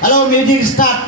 Hello, music start.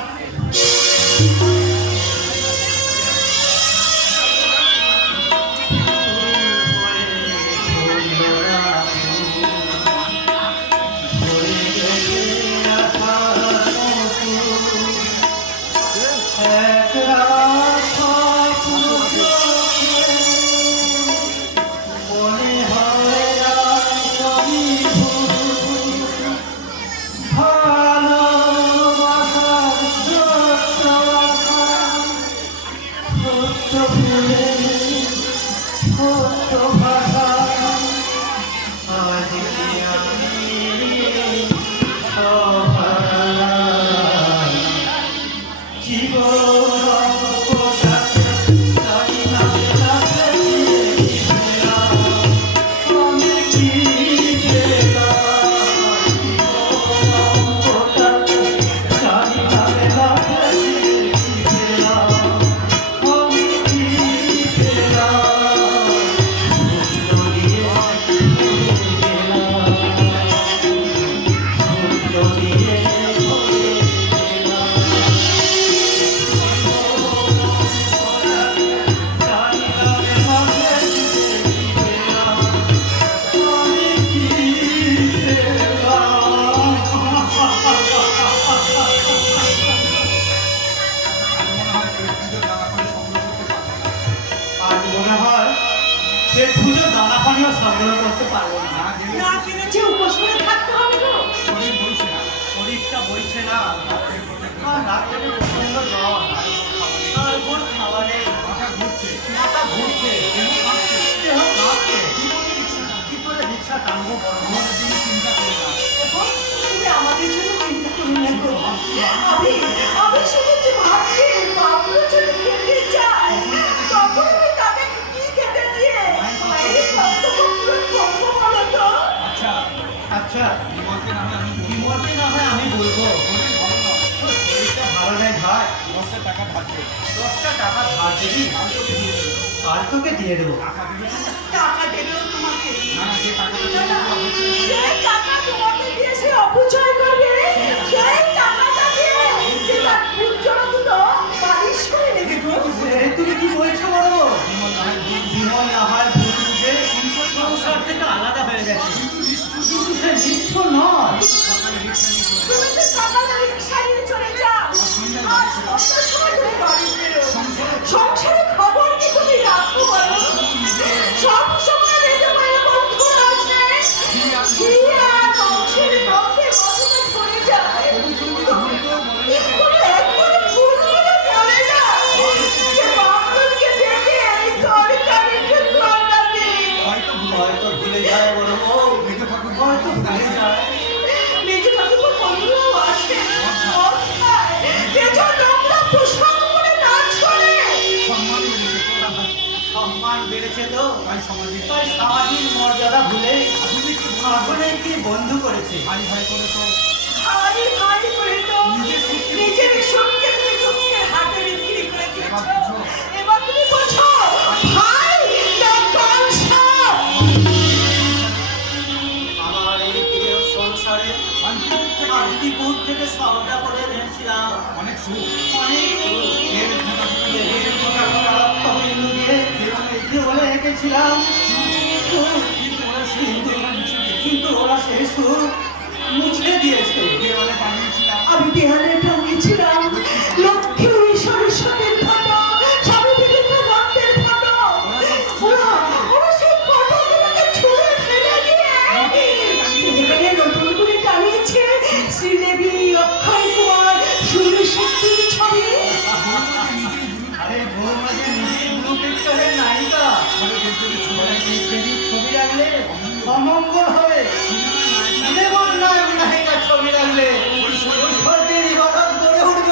না কিনেছে উপোস করে থাকতে হবে তো। শরীরটা বইছে না, আর রাতে প্রচন্ড জ্বর, আর ভোর খাবারে মাথা ঘুরছে, দেহ কাঁপছে। কি করে রিক্সা টানবো বড় চিন্তা করে না। দেখো, তুমি আমাদের জন্য চিন্তা করো না গো। আমি শুধু যে ভাবছি, বাবু যদি খেতে চায়, তখন আমি তাকে কি খেতে দিয়ে মায়ের কর্তব্য পূরণ করবো বলো তো? আচ্ছা, বিমলকে না হয় আমি বলবো, শরীরটা ভালো নেই ভাই, 10টা টাকা ধার দিবি, আর তোকে দিয়ে দেবো। টাকা দেবেও তোমাকে। না, সেই টাকা তোমাকে দিয়ে সে অপচয় করবে। সেই টাকাটা দিয়ে যে তার উজ্জ্বলতা বালিশ করে রেখে দেবো। এই তুমি কি বলছো বড়? বিমল না হয় ভুল বুঝে সংসার থেকে আলাদা হয়ে গেছে, কিন্তু সে নিষ্ঠুর নয়। তুমি তো সকালে রিক্সা নিয়ে চলে যাও, আর সন্ধ্যার সময় তুমি বাড়ি ফেরো। সংসারে খবর কি তুমি রাখো বলো? সব সময় দেখে মায়ের বন্ধু আসে, কি আর বংশের মধ্যে মধুটা ধরে যায়। কোনো একবারে ভুল করে বলে না যে বান্ধবকে দেখে এই তরকারিতে রান্না দিই। হয়তো ভুলে যায় বড় বউ, হয়তো ভুলে যায়। মেজো ঠাকুর বন্ধুরাও আসে, মদ খায়, মেজো নোংরা পোশাক পরে নাচ করে। সম্মান বেড়েছে তো, তাই সামাজিক মর্যাদা ভুলে আগুনে কি বন্ধু করেছে। ভাই ভাই করে তো নিজের সুখকে তুমি দুঃখের হাতে বিক্রি করে দিয়েছো। এবার তুমি বলছো ভাই না কংসা। আমার এই প্রিয় সংসারে শান্তিপুর থেকে সওদা করে এনেছিলাম অনেক সুখ, রক্তবিন্দু দিয়ে দেওয়ালে এঁকেছিলাম, কিন্তু ওরা সেই সুখ মুছে দিয়েছে। আমি দেয়ালে টাঙিয়েছিলাম লক্ষ্মী সরস্বতীর ফটো, স্বামী বিবেকের রক্তের ফটো। ওরা সেই ফটোগুলোকে ছুঁড়ে ফেলে দিয়ে এখানে নতুন করে টাঙিয়েছে শ্রীদেবী, অক্ষয় কুমার, সূর্যশক্তির ছবি। আরে বৌমা যে নিজেই ব্লু পিকচারের নায়িকা, ছবি রাখলে অমঙ্গল হবে। সিনেমার নায়ক নায়িকার ছবি রাখলে ঐশ্বর্যের ইবাদত গড়ে উঠবে।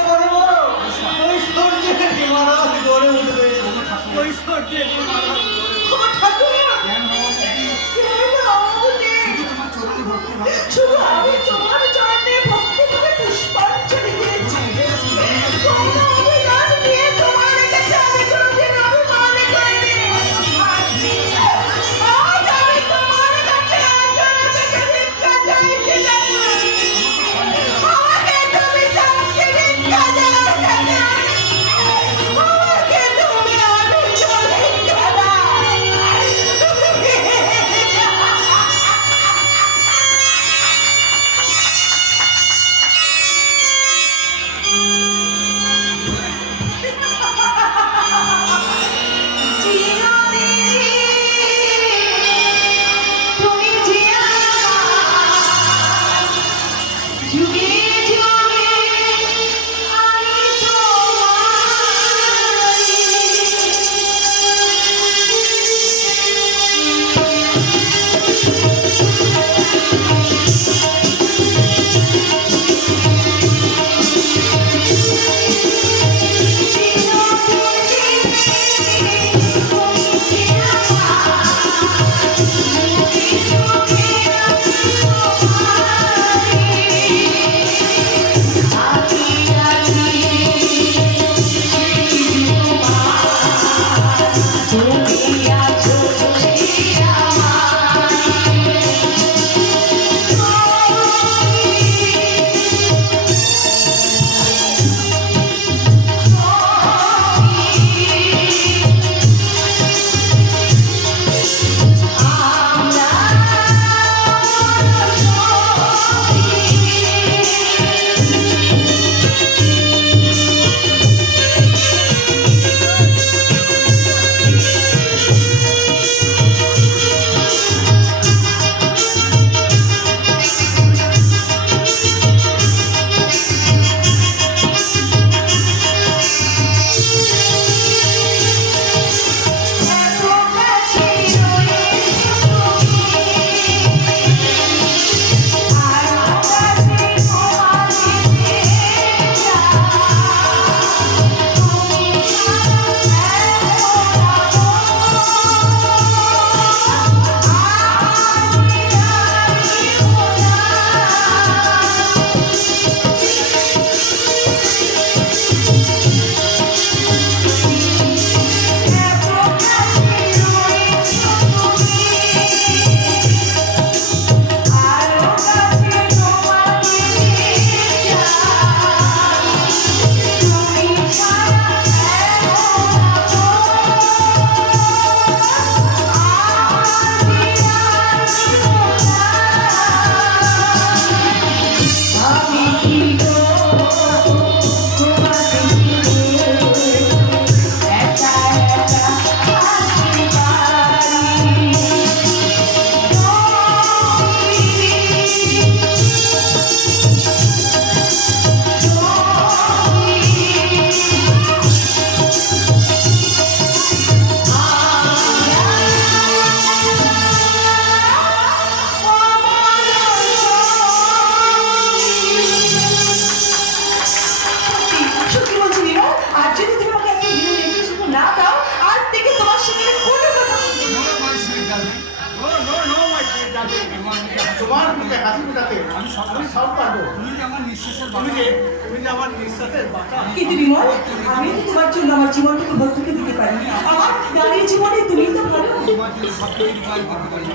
আমি সব পারবো। তুমি যে আমার নিঃশ্বাসের বাতা। কিন্তু বিমল, আমি তো তোমার জন্য আমার জীবনটাকে বদলে দিতে পারি। আমার নারীর জীবনে তুমি তো ভালো। তোমার জন্য সব কিছু উপায় করতে পারি।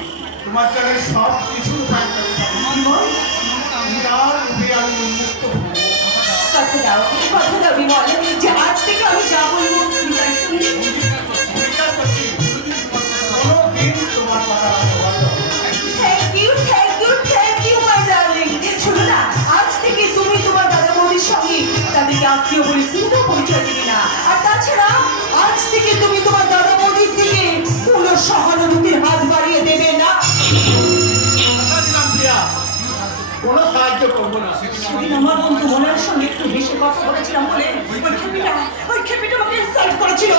তোমার জন্য সব কিছু উপায় করে দেবো। বিমল, আমি আর রূপে আমি উন্মুক্ত হবো। কথা দাও বিমল, যে আজ থেকে আমি যা বলবো তুমি তাই শুনবে। স্বীকার করছি, কোনোদিন তোমার কথা আমি বলবো না। Thank you, my darling. শোনো না, আজ থেকে তুমি তোমার দাদা বৌদির সঙ্গে তাদেরকে আত্মীয় বলে কোনো পরিচয় দিবে না। আর তাছাড়া আজ থেকে তুমি তোমার দাদা বৌদির দিকে কোনো সহানুভূতির হাত বাড়িয়ে দেবে না। কথা দিলাম প্রিয়া, কোনো সাহায্য করবো না। সেদিন আমার বন্ধু মনের সঙ্গে একটু বেশি কথা বলেছিলাম বলে ওই খেপিটা আমাকে ইনসাল্ট করেছিল।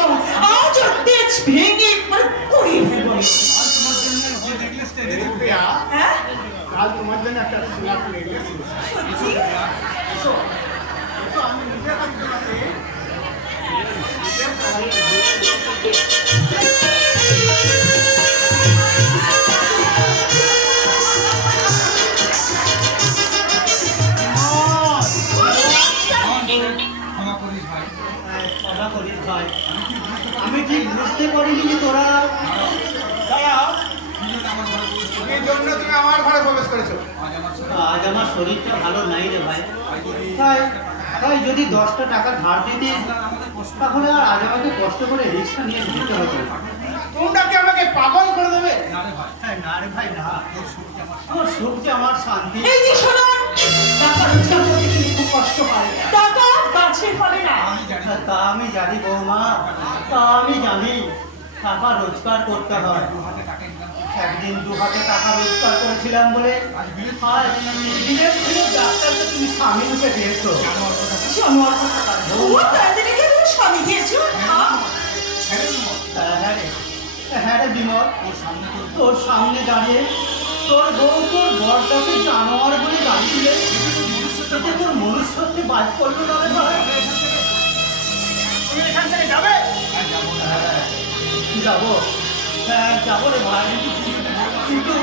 আজ ওর তেজ ভেঙে মানে পুড়িয়ে ফেলবো। আর তোমার জন্য যে নেকলেসটা এনেছি, প্রিয়া, হ্যাঁ, কাল তোমার জন্য একটা স্ন্যাপ নেকলেস এনেছি। সত্যি? এসো, এসো, আমি নিজে হাতে তোমাকে নিজের গলায় ক্ষমা করিস ভাই। কথা করিস ভাই, আমি ঠিক বুঝতে পারিনি যে তোরা দাঁড়াও, দুজন আমার ঘরে প্রবেশ করবে। এই জন্য তুমি আমার ঘরে প্রবেশ করেছো। আজ আমার আজ আমার শরীরটা ভালো নাই রে ভাই। ভাই যদি তাই তাই যদি 10টা টাকা ধার দিতিস আমাদের কষ্ট তাহলে আর আজ আমাকে কষ্ট করে রিক্সা নিয়ে যেতে হতো না। তোমরা কি আমাকে পাগল করে দেবে? না রে ভাই, হ্যাঁ, না রে ভাই না, তোর শক্তি আমার আমার সুখ যে আমার শান্তি। এই যে শোনো, টাকা রোজগার করতে কিন্তু খুব কষ্ট হয়। টাকা গাছে ফলে না। আমি জানি না। তা আমি জানি বৌমা, তা আমি জানি টাকা রোজগার করতে হয়। দু হাতে টাকা দিলাম, একদিন 2 হাতে টাকা রোজগার করেছিলাম বলে আজ বিলেত আর দিনের দিনে ডাক্তারকে তুমি স্বামী রূপে দিয়েছো। জানোয়ার কথা জানোয়ার কথা কার? ও তাদেরকে তুমি স্বামী দিয়েছো? ছেড়ে দেবো। হ্যাঁ রে বিমল, ওর সামনে তোর তোর সামনে দাঁড়িয়ে তোর বউ তোর বরটাকে জানোয়ার বলে গালি দিলে এতে তোর মনুষ্যত্বে বাজ করলো না রে ভাই। তুমি এখান থেকে যাবে? যাবো, হ্যাঁ যাবো রে ভাই, কিন্তু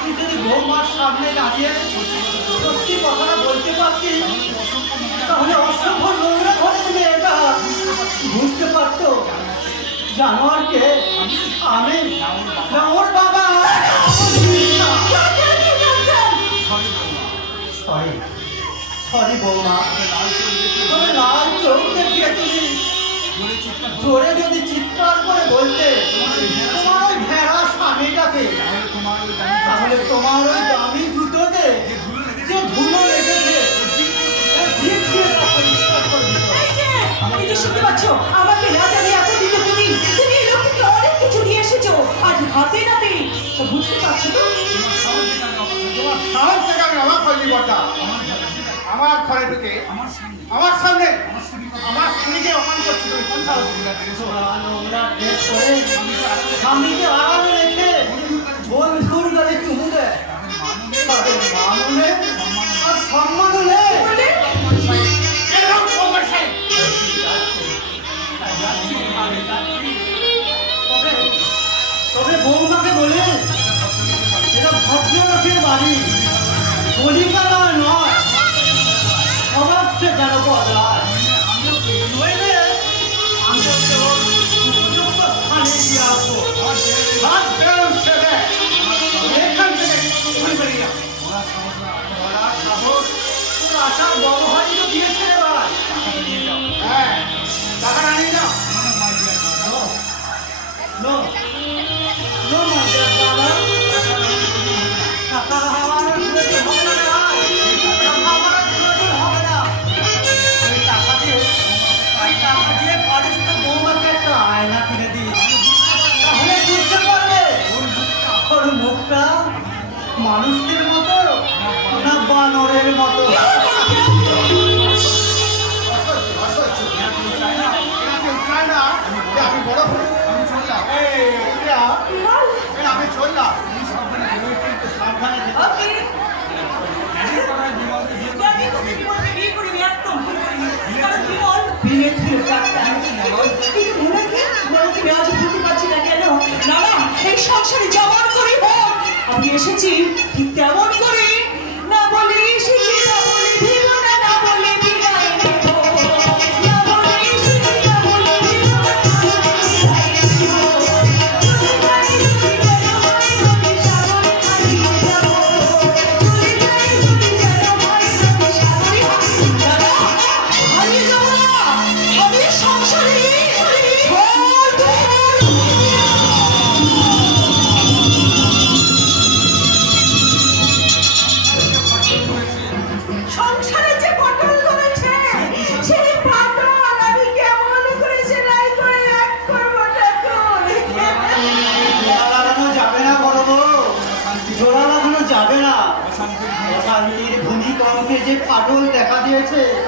তুই যদি বৌমার সামনে দাঁড়িয়ে সত্যি কথাটা বলতে পারতি তাহলে অসম্ভব নোংরা ঘরে তুমি এটা বুঝতে পারতো। জানোয়ারকে আমি না ওর বাবা। সরি সরি বৌমা, তবে লাল চোখ দেখিয়ে তুমি জোরে যদি চিৎকার করে বলতে তোমার ওই ভেড়া স্বামীটাকে, তাহলে তোমার ওই দামি জুতোতে যে ধুলো লেগেছে ও জিভ দিয়ে তা পরিষ্কার করে দিত। এই যে শুনতে পাচ্ছ, আমাকে না জানিয়ে এত দিতে তুমি এই লোককে অনেক কিছু দিয়ে এসেছো। আজ হাতে নাতে তো বুঝতে পারছো তো? তোমার সাহস থেকে আমি অবাক হইনি বর্দা। আমার ঘরে ঢুকে আমার সামনে আমার স্ত্রীকে অপমান করছি, তুমি কোন সাহস? নোংরা ড্রেস পরে স্বামীকে আড়ালে রেখে বন্ধুর গালে চুমু দেয়, তাদের মানও নেই আর সম্মানও নেই। বলে এরকম অবশ্যই তবে বৌমাকে বলে এটা ভদ্রলোকের বাড়ি, গরিবালা নয়, স্বভাবকে যেন বদলায়। নইলে আমি ওকে ওর উপযুক্ত স্থানে দিয়ে আসবো। হাত বেরোন ছেলে, এখান থেকে তুমি বেরিয়ে যাও। ওরা সাহস তোর আচার বড় হয়নি তো দিয়েছে রে ভাই। হ্যাঁ, টাকাটা নিয়ে যাও। No, no, my dear brother. টাকা আমার প্রয়োজন হবে না রে ভাই, টাকা আমার প্রয়োজন হবে না। ওই টাকা দিয়ে পারিস তো বৌমাকে একটা আয়না কিনে দিই, তাহলে বুঝতে পারবে ওর মুখটা মানুষের মতো না বানরের মতো। এরা কেউ চায় না যে আমি বড় হই। এই, প্রিয়া, আমি চললাম। তুমি সাবধানে বেরোই, কিন্তু সাবধানে যেতে হবে। ওকে, আমি তোকে বিমলকে বিয়ে করিনি, একদম ভুল করিনি। কারণ বিমল বিয়ে ছিল ডাক্তার। কিন্তু মনে কি আমি আজ বুঝতে পারছি না কেন? না না, এই সংসারে যেমন করে হোক আমি এসেছি ঠিক তেমন করে, না বলি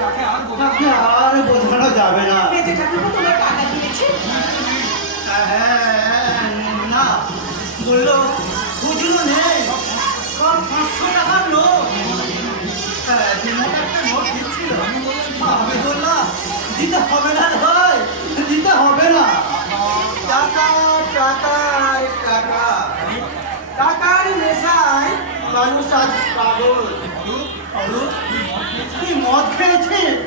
তাকে আর বোঝানো যাবে না। মেজে ঠাকুরপো তোমার টাকা দিয়েছে? হ্যাঁ, না বললো খুচরো নেই, সব 500 টাকার নোট। দিনের একটা নোট দিচ্ছিল, আমি বললাম দিতে হবে না ভাই, দিতে হবে না। টাকা টাকা আর টাকা, টাকার নেশায় মানুষ আজ পাগল। তুই মদ খেয়েছিস?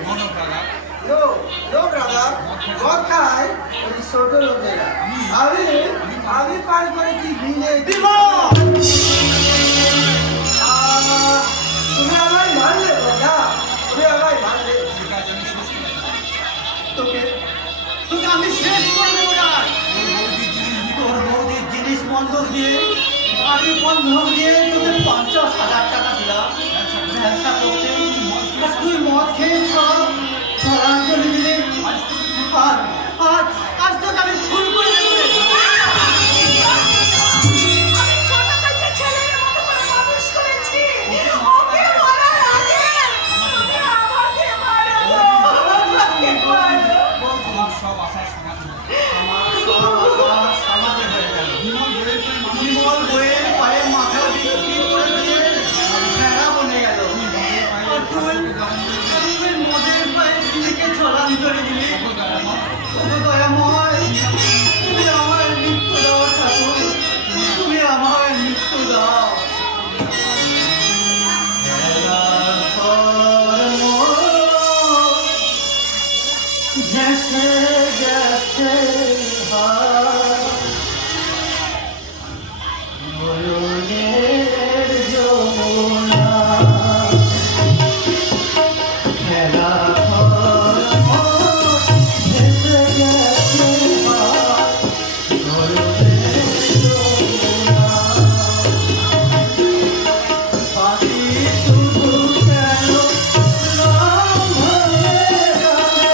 মদ খায় ওই ছোট লোকেরা। আমি পান করেছি বিলে বিমল। তুমি আমায় মানলে কথা, তুমি আমায় মানলে, তোকে তোকে আমি শেষ করে দেবো না। তোর বৌদির জিনিস বন্ধক দিয়ে, বাড়ি বন্ধক দিয়ে তোকে 50,000 টাকা দিলাম ব্যবসা করতে। আর তুই মদ খেয়ে ছড়াঞ্জলি দিলি, আর আজ তোকে আমি খুন করে দেবো। আমি ছোট বাচ্চা ছেলের মতো করে মানুষ করেছি। ওকে মারার আগে তুমি আমাকে মারো, আমাকে মারো। আমার সব আশা সমাধি হয়ে গেল। বিমল বইয়ের পায়ে মাথা বিক্রি করে দিয়ে ভেড়া বনে গেল। আর তুই মদের পায়ে দিদিকে ছড়ান্তরে দিলি। ওগো দয়াময়, তুমি আমার মৃত্যু দাও ঠাকুর, তুমি আমার মৃত্যু দাও। ভেড়ার কর্ম ভেসে গেছে নয়নের যমুনা। খেলা কর্ম ভেসে গেছে নয়নের যমুনা। বাঁশি শুধু কেন নাম ধরে গানে,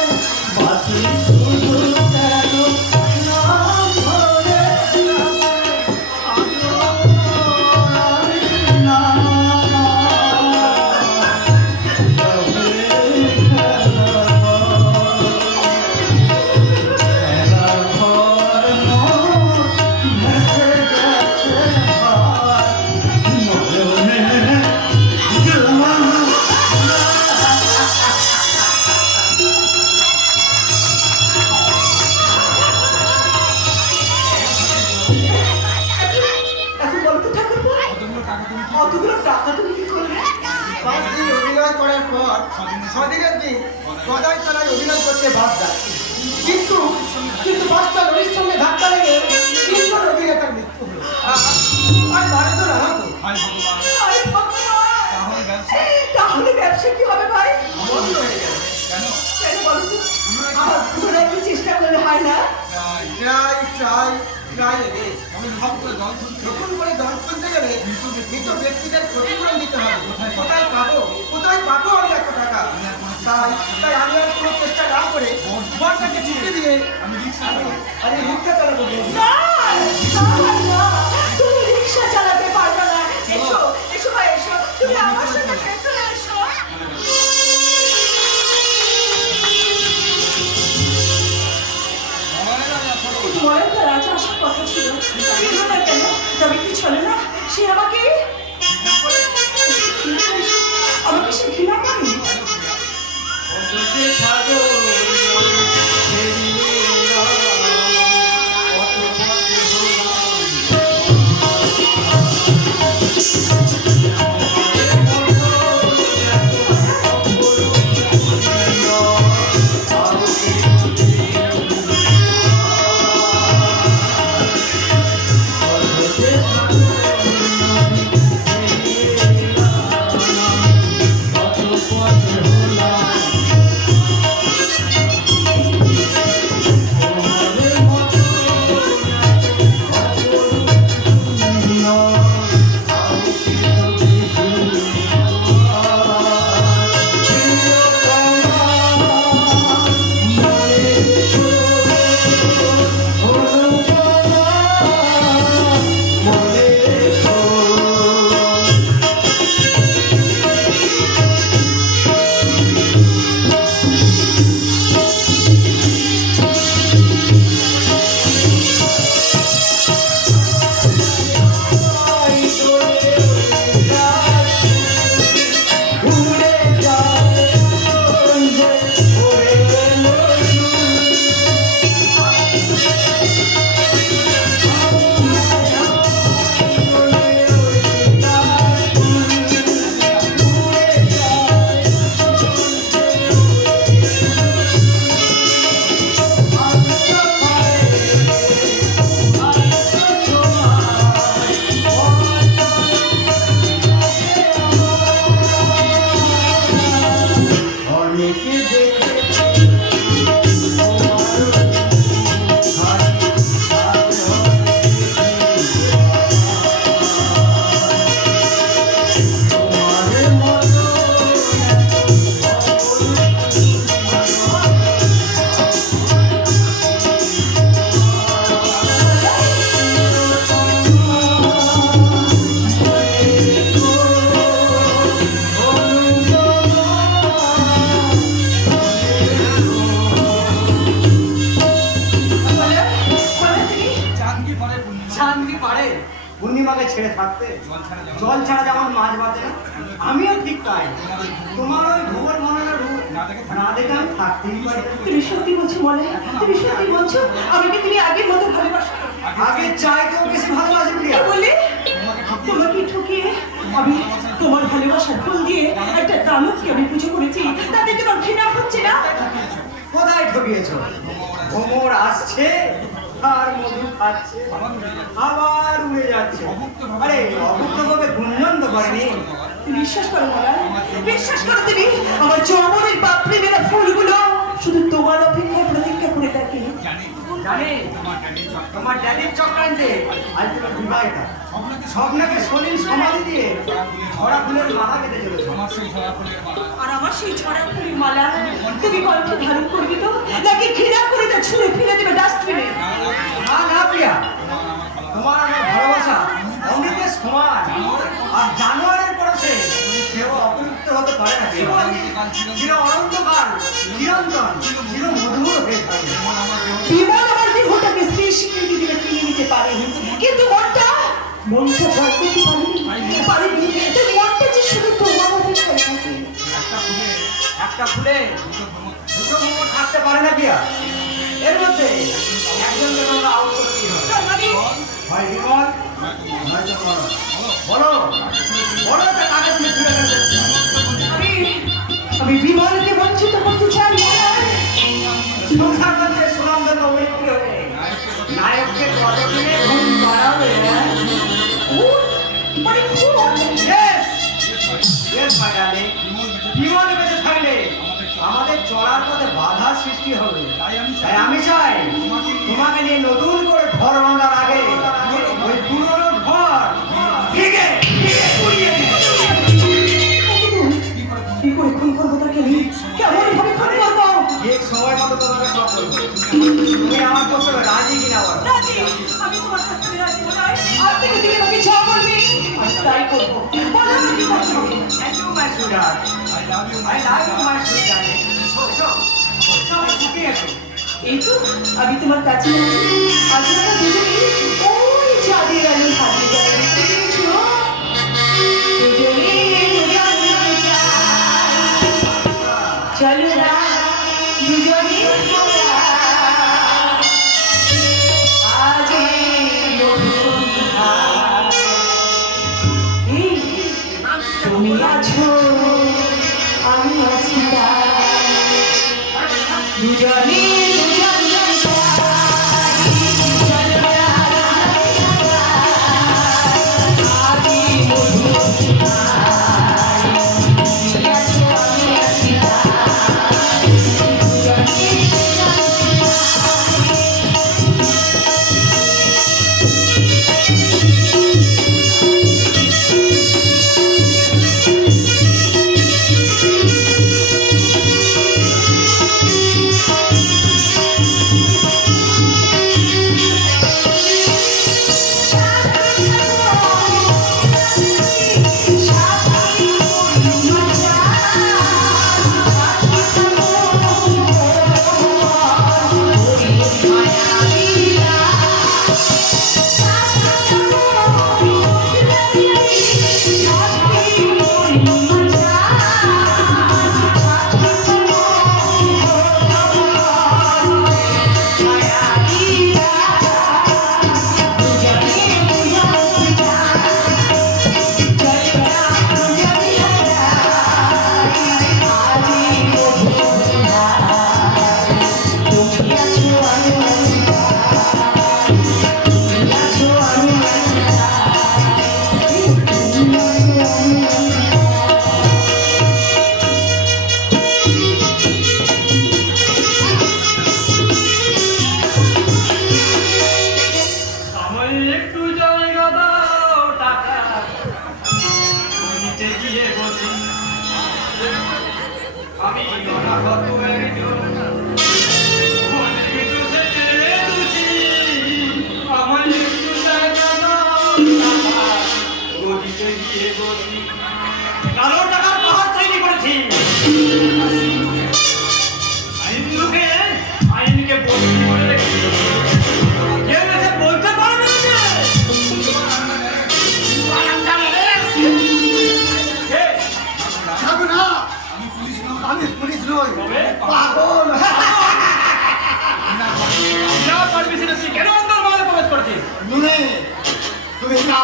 বাঁশি শুধু কেন নাম ধরে গানে, আজও রাধে না। তবে খেলার ঘর ভেসে গেছে নয়নের যমুনা। এখন বলো তো ঠাকুরপো, অতগুলো টাকা তুমি কি করলে? 5 দিন অভিনয় করার পর 6 দিনের দিন গদাই তলায় অভিনয় করতে বাস যাচ্ছে, কিন্তু বাসটা লরির সঙ্গে ধাক্কা লেগে 3 জন অভিনেতার মৃত্যু হলো। আর বাড়ি তো না তো আরে ভগবান, তাহলে ব্যবসা কি হবে ভাই? বন্ধ হয়ে গেল। কেন বলো তো? আমার পুনরায় একটু চেষ্টা করলে হয় না? ট্রাই রে। নতুন করে দল খুলতে গেলে মৃত ব্যক্তিদের ক্ষতিপূরণ দিতে হবে। কোথায় পাবো আমি এত টাকা? তাই আমি আর কোনো চেষ্টা না করে বরটাকে ছুটি দিয়ে আমি রিক্সা চালাবো। না, না, তুমি রিক্সা চালাতে পারবে না। এসো, এসো ভাই, এসো। তুমি আমার সাথে ভেতরে এসো। তোমার একটা রাজা আসার কথা ছিল, এলো না কেন? তবে কিছু হলো না, সে আমাকে সে ঘৃণা করে। সাগর অনেকে দেখে শান্তি পারে পূর্ণিমাকে ছেড়ে থাকতে জল ছাড়া যেমন মাছ বাঁধে না, আমিও ঠিক তাই। তোমার ওই ভুবন মনের রূপ না দেখে আমি থাকতেই পারি না। তুমি সত্যি বলছো মনে, তুমি সত্যি বলছো আমাকে তুমি আগের মতো ভালোবাসো? আগে চাইতেও বেশি ভালোবাসি কি প্রিয়া। বললে? তোমাকে ঠকিয়ে আমি তোমার ভালোবাসার ফুল দিয়ে একটা দানবকে আমি পুজো করেছি, তাতে তোমার ঘৃণা হচ্ছে না? কোথায় ঠকিয়েছ? ভ্রমর আসছে আর মধু খাচ্ছে, আবার উড়ে যাচ্ছে। আরে অভুক্তভাবে গুঞ্জন তো করেনি। বিশ্বাস করো মলা, বিশ্বাস করো তুমি, আমার যৌবনের পাপড়ি মেরা ফুলগুলো শুধু তোমার অপেক্ষায় প্রতীক্ষা করে থাকে। জানি তোমার ড্যাডির চক্রান্তে আজ তোমার বিবাহটা স্বপ্নকে সলিল সমাধি দিয়ে ছড়া ফুলের মালা কেটে চলেছে। আর আমার সেই ছড়া ফুলের মালা তুমি কণ্ঠে ধারণ করবে তো, নাকি ঘৃণা করে তা ছুঁড়ে ফেলে দেবে ডাস্টবিনে? না না প্রিয়া, তোমার আমার ভালোবাসা অমৃতের সমান, আর জানোয়ারের পরশে কেউ অপযুক্ত হতে পারে না। চির অনন্তকাল চিরন্তন চির মধুর হয়ে থাকবে। বিমল আমার দেহটাকে স্ত্রীর স্বীকৃতি দিলে কিনে নিতে পারে, কিন্তু মনটা জয় করতে পারেনি। তাই মনটা যে শুধু তোমার অপেক্ষায় থাকে। একটা ফুলে দুটো ভ্রমর থাকতে পারে না প্রিয়া। এর মধ্যে একজনকে তোমরা আউট করে দিতে হবে। তার মানে হয় বিমল নয়তো বলো বলো বলো যে কাকে তুমি ছুঁড়ে ফেলতে চাও। আমি বিমলকে বঞ্চিত করতে চাই না। সংসার করতে সুনামধন্য অভিনেত্রী হবে, নায়ককে কতদিনে ঘুম পাড়াবে? ও, মানে খুব Yes! Yes, my darling. Bimal বেঁচে থাকলে আমাদের চলার পথে বাধা সৃষ্টি হবে। তাই আমি চাই তোমাকে নিয়ে নতুন করে ঘর বাঁধার আগে ওই পুরনো ঘর ভেঙে পুড়িয়ে দিই। কি করে খুন করবো তাকে? কেমন ভাবে খুন করবো? ঠিক সময় মতো তোমাকে সব বলবো। তুমি আমার পক্ষে রাজি কিনা বলো। রাজি, আমি তোমার কাছ থেকে রাজি নই। আজ থেকে তুমি আমাকে যা বলবে আমি তাই করবো। বলো আমি কি করতে হবে? Thank you, my sweetheart. I love you, my sweetheart. সবাই ছুটি এসো। এই তো আমি তোমার কাছে আছি। আজ আমরা দুজনে ওই চাঁদের আলোর হাতে যারা দেখতে পেয়েছো, দুজনে দুজনে চলো না দুজনে আজ তুমি আছো আমি আছি দুজনে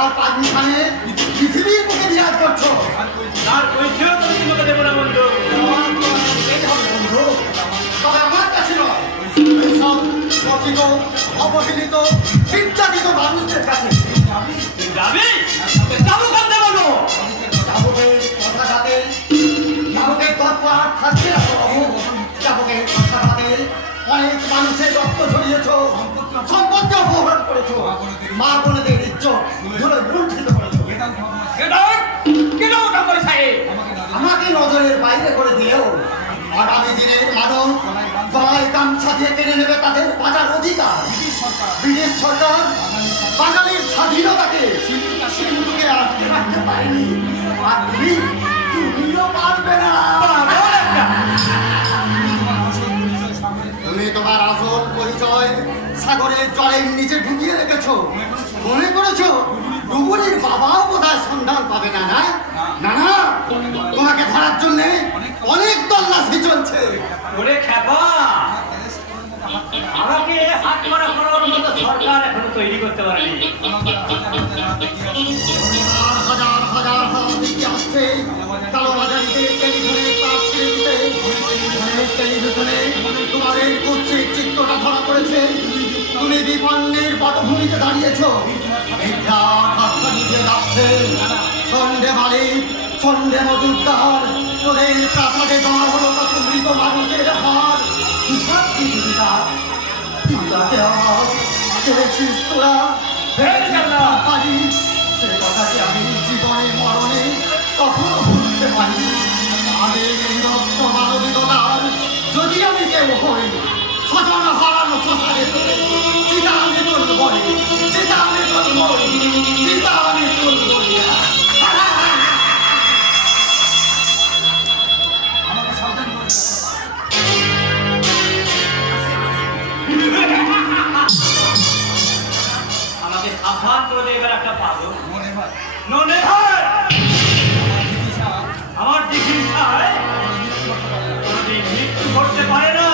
কার পারমিশনে পৃথিবীর বুকে বিরাজ করছো? তার পরিচয় তুমি তোমাকে দেবো না বন্ধু। আমার তো এই হবে বন্ধু, তবে আমার কাছে নয়, এইসব শোষিত, অবহেলিত, নির্যাতিত মানুষদের কাছে। তুই যাবি? যাবো কাঁদতে বলো। চাবুকের কথাটাতে, চাবুকের তৎপর থাকতে রাখো বাবু। চাবুকের কথাটাতে অনেক মানুষের রক্ত ঝরিয়েছ, সম্পত্তি অপহরণ করেছো, মা বোনেদের ইজ্জত ধরে লুণ্ঠিত করেছো। Get out of my sight! আমাকে নজরের বাইরে করে দিলেও আগামী দিনের মানুষ গলায় গামছা দিয়ে কেড়ে নেবে তাদের বাঁচার অধিকার। ব্রিটিশ সরকার বাঙালির স্বাধীনতাকে সিন্ধুকে আটকে রাখতে পারেনি, আর তুমিও পারবে না। তুমি তোমার আসল পরিচয় সাগরের জলের নিচে ডুবিয়ে রেখেছো। মনে করেছো ডুবুরির বাবাও বোধহয় সন্ধান পাবে না? না না না, তোমাকে ধরার জন্য অনেক তল্লাশি চলছে। ওরে খেপা, আমাকে হাত করা করার মতো সরকার এখনো তৈরি করতে পারেনি। হাজার হাজার হাত এগিয়ে আসছে কালোবাজারিতে টেলিফোনে তার ছেড়ে দিতে। টেলিভিশনে তোমার এই কুৎসিত চিত্রটা ধরা পড়েছে। তুমি বিপন্নের পটভূমিতে দাঁড়িয়েছো, যাচ্ছে সন্ধ্যে মালিক, সন্ধ্যে মজুদ্দার, তোদের প্রাসাদে জমা হলো কত মৃত মানুষের হার। হিসাব কি দিবি তার? ভেবেছিস তোরা পারি সে কথাটি আমি জীবনে মরণে কখনো ভুলতে পারি। আমাদের এই রক্ত মানবিকতার যদি আমি কেউ হই, স্বজন হারানো শ্মশানে তোলে চিতা আমি তুলবই, চিতা আমি তুলবই, চিতা আমি তুলবই। আমাকে সাবধান করে দেবে একটা পাগল। ননে ভাই, আমার চিকিৎসায় কোনোদিন মৃত্যু ঘটতে পারে না।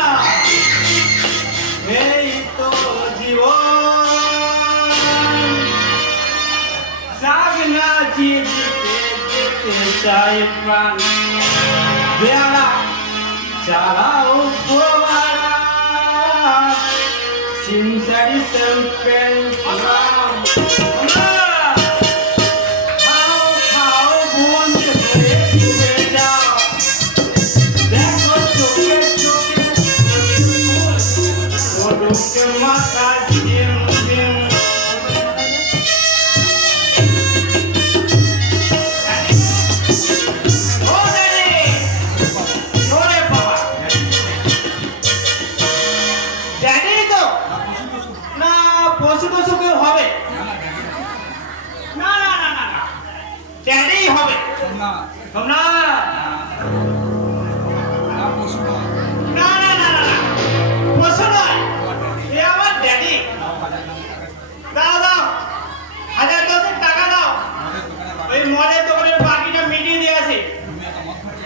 এই তো জীবন, যাক না যেতে যেতে চাই প্রাণ, বেড়া চালাও তোমারা সিনসারি সেলফেন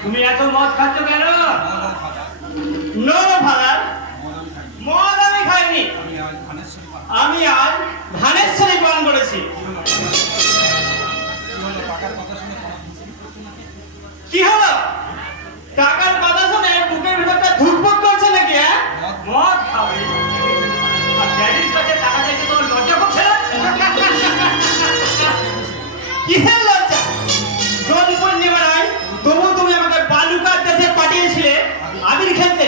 তুমি এত মদ খাচ্ছ কেন? নো ফাদার, মদ আমি খাইনি, আমি আজ ধানেশ্বরী পান করেছি। কি হলো? টাকার কথা শুনে বুকের ভিতরটা ধুকপুক করছে নাকি? মদ খাবে আর ড্যাডির কাছে টাকা চাইতে তোমার লজ্জা করছে না? কিসের লজ্জা? দোল পূর্ণিমা নয়, তবু তুমি আমাকে বালুকার দেশে পাঠিয়েছিলে আবির খেলতে।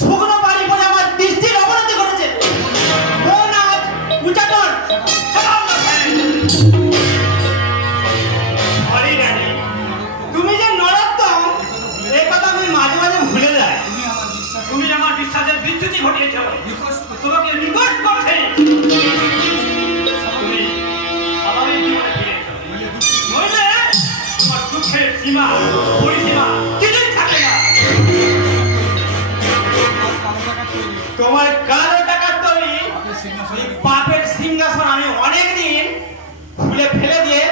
শুকনো বাড়ি পরে আমার দৃষ্টির অবনতি ঘটেছে। কোন আজ উচ্চাটন সরি ড্যাডি, তুমি যে নরোত্তম এই কথা আমি মাঝে মাঝে ভুলে যাই। তুমি আমার বিশ্বাসের বিচ্যুতি ঘটিয়েছ, তোমাকে রিকোয়েস্ট করছি তুমি স্বাভাবিক জীবনে ফিরে এসো, নইলে তোমার দুঃখের সীমা পরিসীমা কিছুই থাকে না। তোমার কালো টাকার তৈরি এই পাপের সিংহাসন আমি অনেকদিন খুলে ফেলে দিয়ে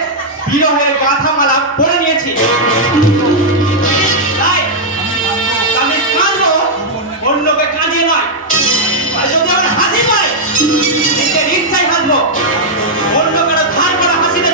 বিরহের গাথা মালা পরে নিয়েছি। তাই আমি কাঁদবো অন্যকে কাঁদিয়ে নয়, আর যদি আমার হাসি পায় নিজের ইচ্ছাই হাসবো, অন্য কারো ধার করা হাসিতে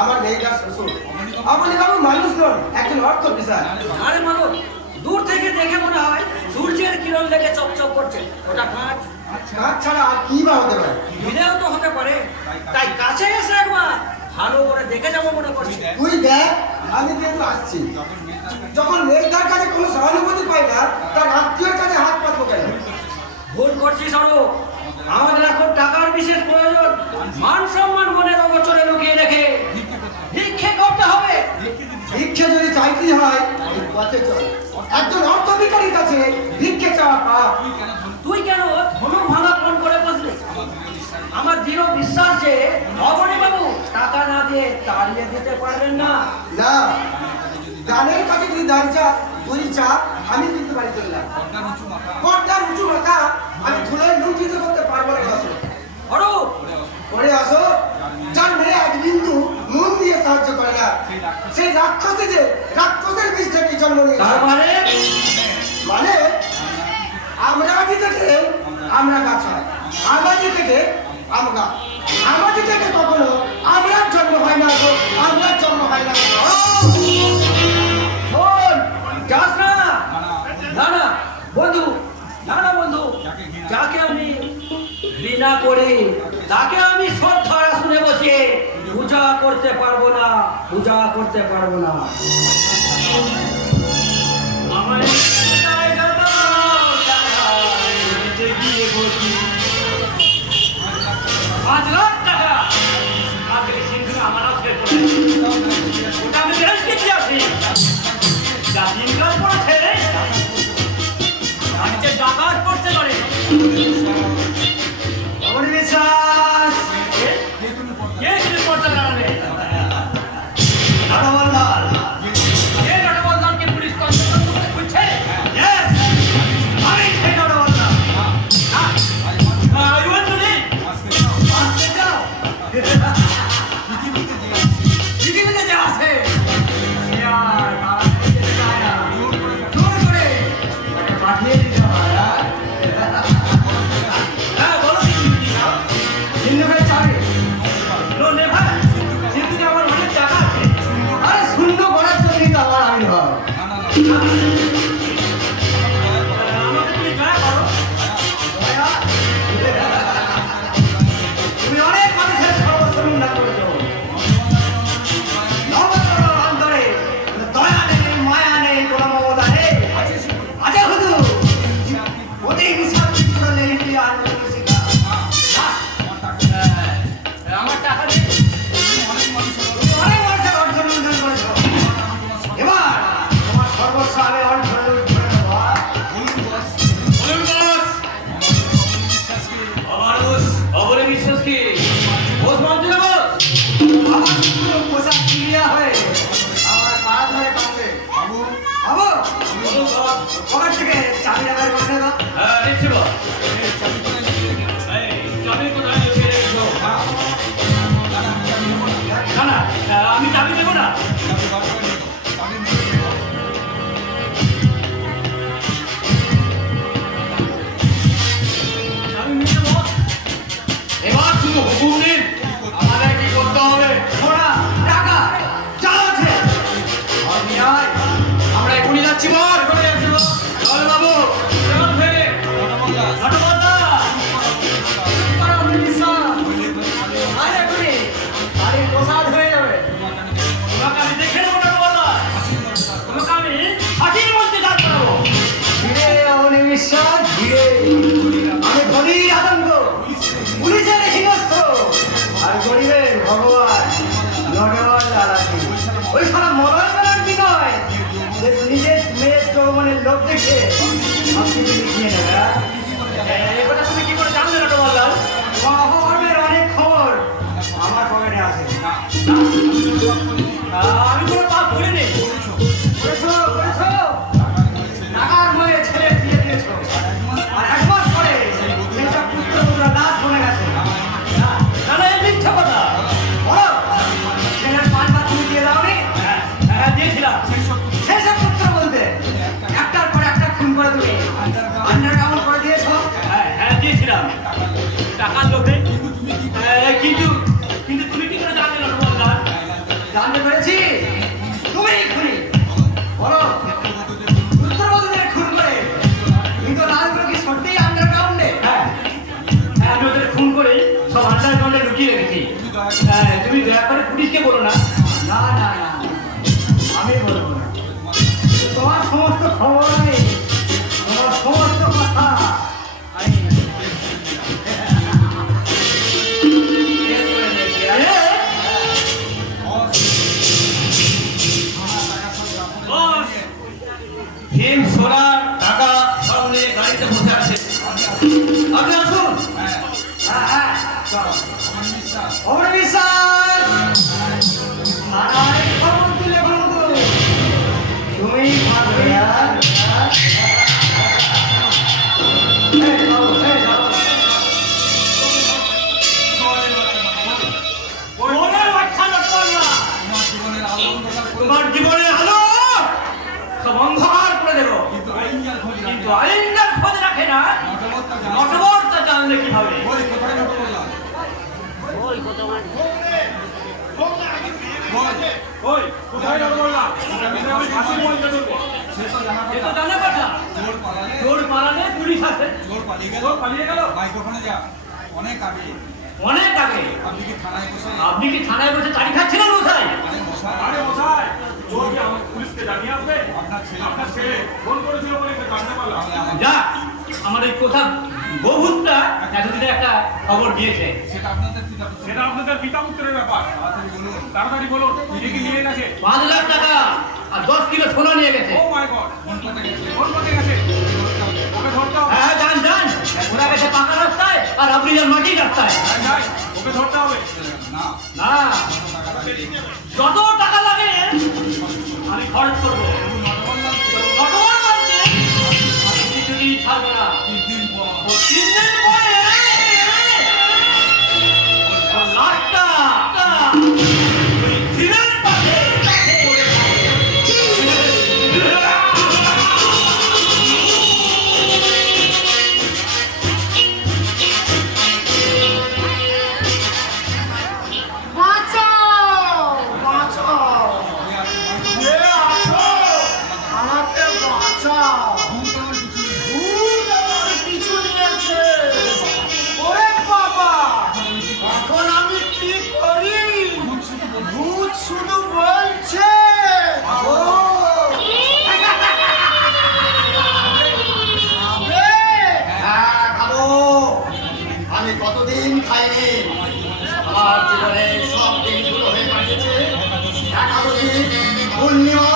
আমার মেয়েটার শ্বশুর। অবনী বাবু মানুষ নন, একজন অর্থ অফিসার। আরে মাগো, দূর থেকে দেখে মনে হয় সূর্যের কিরণ লেগে চকচক করছে। ওটা কাঁচ। কাজ ছাড়া আর কি বা হতে পারে? ভিড়েও তো হতে পারে, তাই কাছে এসে একবার ভালো করে দেখে যাবো মনে করছি। তুই দেখ, আমি কিন্তু আসছি। যখন মেয়েটার কাছে কোনো সহানুভূতি পাই না, তার আত্মীয়ের কাছে হাত পাতবো কেন? ভুল করছিস আরো। আমাদের এখন টাকার বিশেষ প্রয়োজন। মান সম্মান মনের অগোচরে লুকিয়ে রেখে ভিক্ষে করতে হবে। ভিক্ষে যদি চাইতে হয়, এই পথে চল। একজন অর্থ ভিখারির কাছে ভিক্ষে চাওয়া পাপ। তুই কেন ধনু ভাঙা ফোন করে বসলি? আমার দৃঢ় বিশ্বাস যে অবনী বাবু টাকা না দিয়ে তাড়িয়ে দিতে পারবেন না। না, গানের কাছে যদি দান চা, তুই চা, আমি কিন্তু বাড়ি চললাম। পর্দার উঁচু মাথা আমি ধুলোয় লুণ্ঠিত করতে পারবো না। আসো আরো পরে আসো, যার মেয়ে এক বিন্দু নুন দিয়ে সাহায্য করে না, সেই রাক্ষসে যে রাক্ষসের বীজ থেকে জন্ম তার নিয়েছে। মানে আমরা মাটি থেকে আমরা গাছ হয়, আমাজি থেকে আমরা, আমাজি থেকে কখনো আমরার জন্ম হয় না, আমরার জন্ম হয় না। শোন, যাস না। না না বন্ধু, না না বন্ধু, যাকে আমি ঘৃণা করি তাকে আমি শ্রদ্ধার শুনে বসিয়ে পূজা করতে পারবো না, পূজা করতে পারবো না। আমায় জায়গা দাও, টাকা দিতে গিয়ে বসি। 5 লাখ টাকা আজকে সিন্ধুরে আমার হাতে পড়ে। ওটা আমি গ্যারান্টি দিয়ে আসি। যা দিনকাল পড়েছে, আমি যে ডাকাত করতে পারি। অবনী বিশ্বাস, কে কি করতে পারবে? নটবরলাল। কে নটবরলালকে পুলিশ কনস্টেবল করে খুঁজছে? Yes, আমি সেই Natwarlal. You want to leave? আসতে চাও? পৃথিবীতে যে আছে, সে আর কাউকে যেতে চায় না। জোর করে তাকে পাঠিয়ে দিতে হয়। হ্যাঁ, বলো কি চাও? সিন্ধুকে চাবে? No never. সিন্ধুকে আমার অনেক টাকা আছে। আরে শূন্য করার জন্যই তো আমার আমি হয়। আমাকে তুমি দয়া করো। দয়া? তুমি অনেক মানুষের সর্বস্ব নিন্দা করেছো। নবতর অন্তরে দয়া নেই, মায়া নেই, কোনো মমতা নেই। আছে হুজুর, অতি হিসাব চিত্র নেই কি আর কোনো শিখা। আমার টাকা নেই। তুমি অনেক মানুষের অর্থ লুণ্ঠন করেছো। এবার তোমার সর্বস্ব আমি অর্থ লুণ্ঠন করে দেবো। অবনী বিশ্বাস কি? বোস মন্ত্রী না বোস? আমার পুরো পোশাক ক্লিয়ার হয়ে আমার পা ধরে কাঁদবে। বাবু, পকেট থেকে চাবি আবার করে দাও। হ্যাঁ, নিচ্ছি বস। চাবি কোথায় লুকিয়ে রেখেছো? না না, আমি চাবি দেবো না। চাবি নিয়ে বস। এবার শুধু হুকুম দিন, আমাদের কি করতে হবে? সোনা, টাকা যা আছে সব নিয়ে আয়। আমরা এখনই যাচ্ছি বল। চল বাবু, চল ফেরে। নটবরলাল, পাড়া অবনী বিশ্বাস, আয় এখনই। বাড়ির প্রসাদ হয়ে যাবে। তোমাকে আমি দেখে নেবো নটবরলাল। তোমাকে আমি হাতির মধ্যে দাঁড় করাবো। ধীরে অবনী বিশ্বাস, ধীরে। আমি ধনীর আতঙ্ক, পুলিশের হিংস্র, আর গরিবের ভগবান নটবরলাল আছি। ওই সারা মরার বেলার কি নয় যে নিজের মেয়ের যৌবনের লোক দেখে সব কিছু লিখিয়ে নেবে। এবারে তুমি কি করে জানলে নটবরলাল? অপকর্মের অনেক খবর আমার পকেটে আছে। আমি কোনো পাপ করিনি। করেছো, করেছো। টাকার মনে ছেলে দিয়ে দিয়েছো। আর 1 মাস পরে সেসব পুত্ররা লাশ বনে গেছে। না না, এই মিথ্যা কথা। বলো, ছেলের 5 বার তুমি দিয়ে দাওনি? হ্যাঁ, দিয়েছিলাম। সেসব পুত্র বলতে একটার পর একটা খুন করে তুমি আন্ডারগ্রাউন্ড করে দিয়েছো। হ্যাঁ, দিয়েছিলাম টাকার লোভে। কিন্তু তুমি কি করে জানলে নটবরলাল? বলেছি তুমি খুনি বলো উত্তরবঙ্গের খুন করে তুমি তো লালগুলো কি সত্যিই আন্ডারগ্রাউন্ডে? হ্যাঁ আমি ওদের খুন করে সব আন্ডারগ্রাউন্ডে লুকিয়ে রেখেছি। তুমি দয়া করে পুলিশকে বলো না। না না না আমি বলবো না। তোমার সমস্ত খবর নেই, তোমার সমস্ত কথা আমি হিম সোনা টাকা সব নিয়ে গাড়িতে বসে আছে। আপনি আসুন। হ্যাঁ হ্যাঁ খবর বিশ্বাস থানায় খবর দিলে বন্ধু তুমি পারবে না। তোমার জীবনের আলো সব অন্ধকার করে দেবো, কিন্তু আইনদার খোঁজ রাখে না। নটবরটা জানলে কি হবে? এ তো জানা কথা। চোর পালালে পুলিশ আছে। চোর পালিয়ে গেল অনেক আগে অনেক আগে। আপনি কি থানায় বসে আপনি কি থানায় বসে তাড়ি খাচ্ছিলেন মশাই? আরে মশাই চোরকে আমার পুলিশকে জানিয়ে আসবে। আপনার ছেলে ফোন করেছিল বলে তো জানতে পারলাম। যা আমার এই কথা বহুতটা এতদিনে একটা খবর দিয়েছে। সেটা আপনাদের সেটা আপনাদের পিতা পুত্রের ব্যাপার। তাড়াতাড়ি বলুন কি কি নিয়ে গেছে। 5 লাখ টাকা আর 10 কিলো সোনা নিয়ে গেছে। ও মাই গড, ফোন করতে গেছে। ওকে ধরতে হবে। হ্যাঁ যান যান, ওরা গেছে পাকা রাস্তায় আর আপনি যান মাটির রাস্তায়। যাই, ওকে ধরতে হবে। না যত টাকা লাগে আমি খরচ করবো। নটবর বলছে আমি কিছুদিন ছাড়বো না। 3 দিন পরে লাশটা ওই ঝিলের পাশে পড়ে আমি কতদিন খাইনি, আমার জীবনে সব দিনগুলো হয়ে কাটিয়েছে একাদশী, পূর্ণিমা,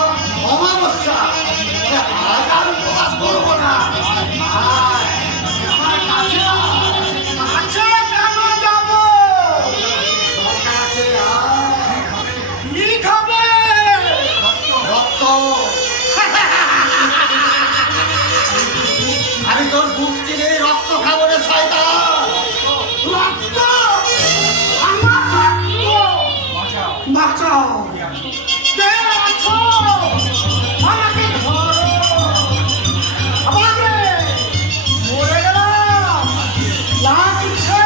অমাবস্যা। আজ আর উপবাস করবো না। আয়, আমার কাছে আয়। কাছে কেন যাবো? দরকার আছে, আয়। কি খাবে? রক্ত। আমি তোর বুক চিরে রক্ত খাবো রে শয়তান। রক্ত, আমার রক্ত। বাঁচাও। কে আছো? আমাকে ধরো। আমাকে মরে গেলাম, লাগছে,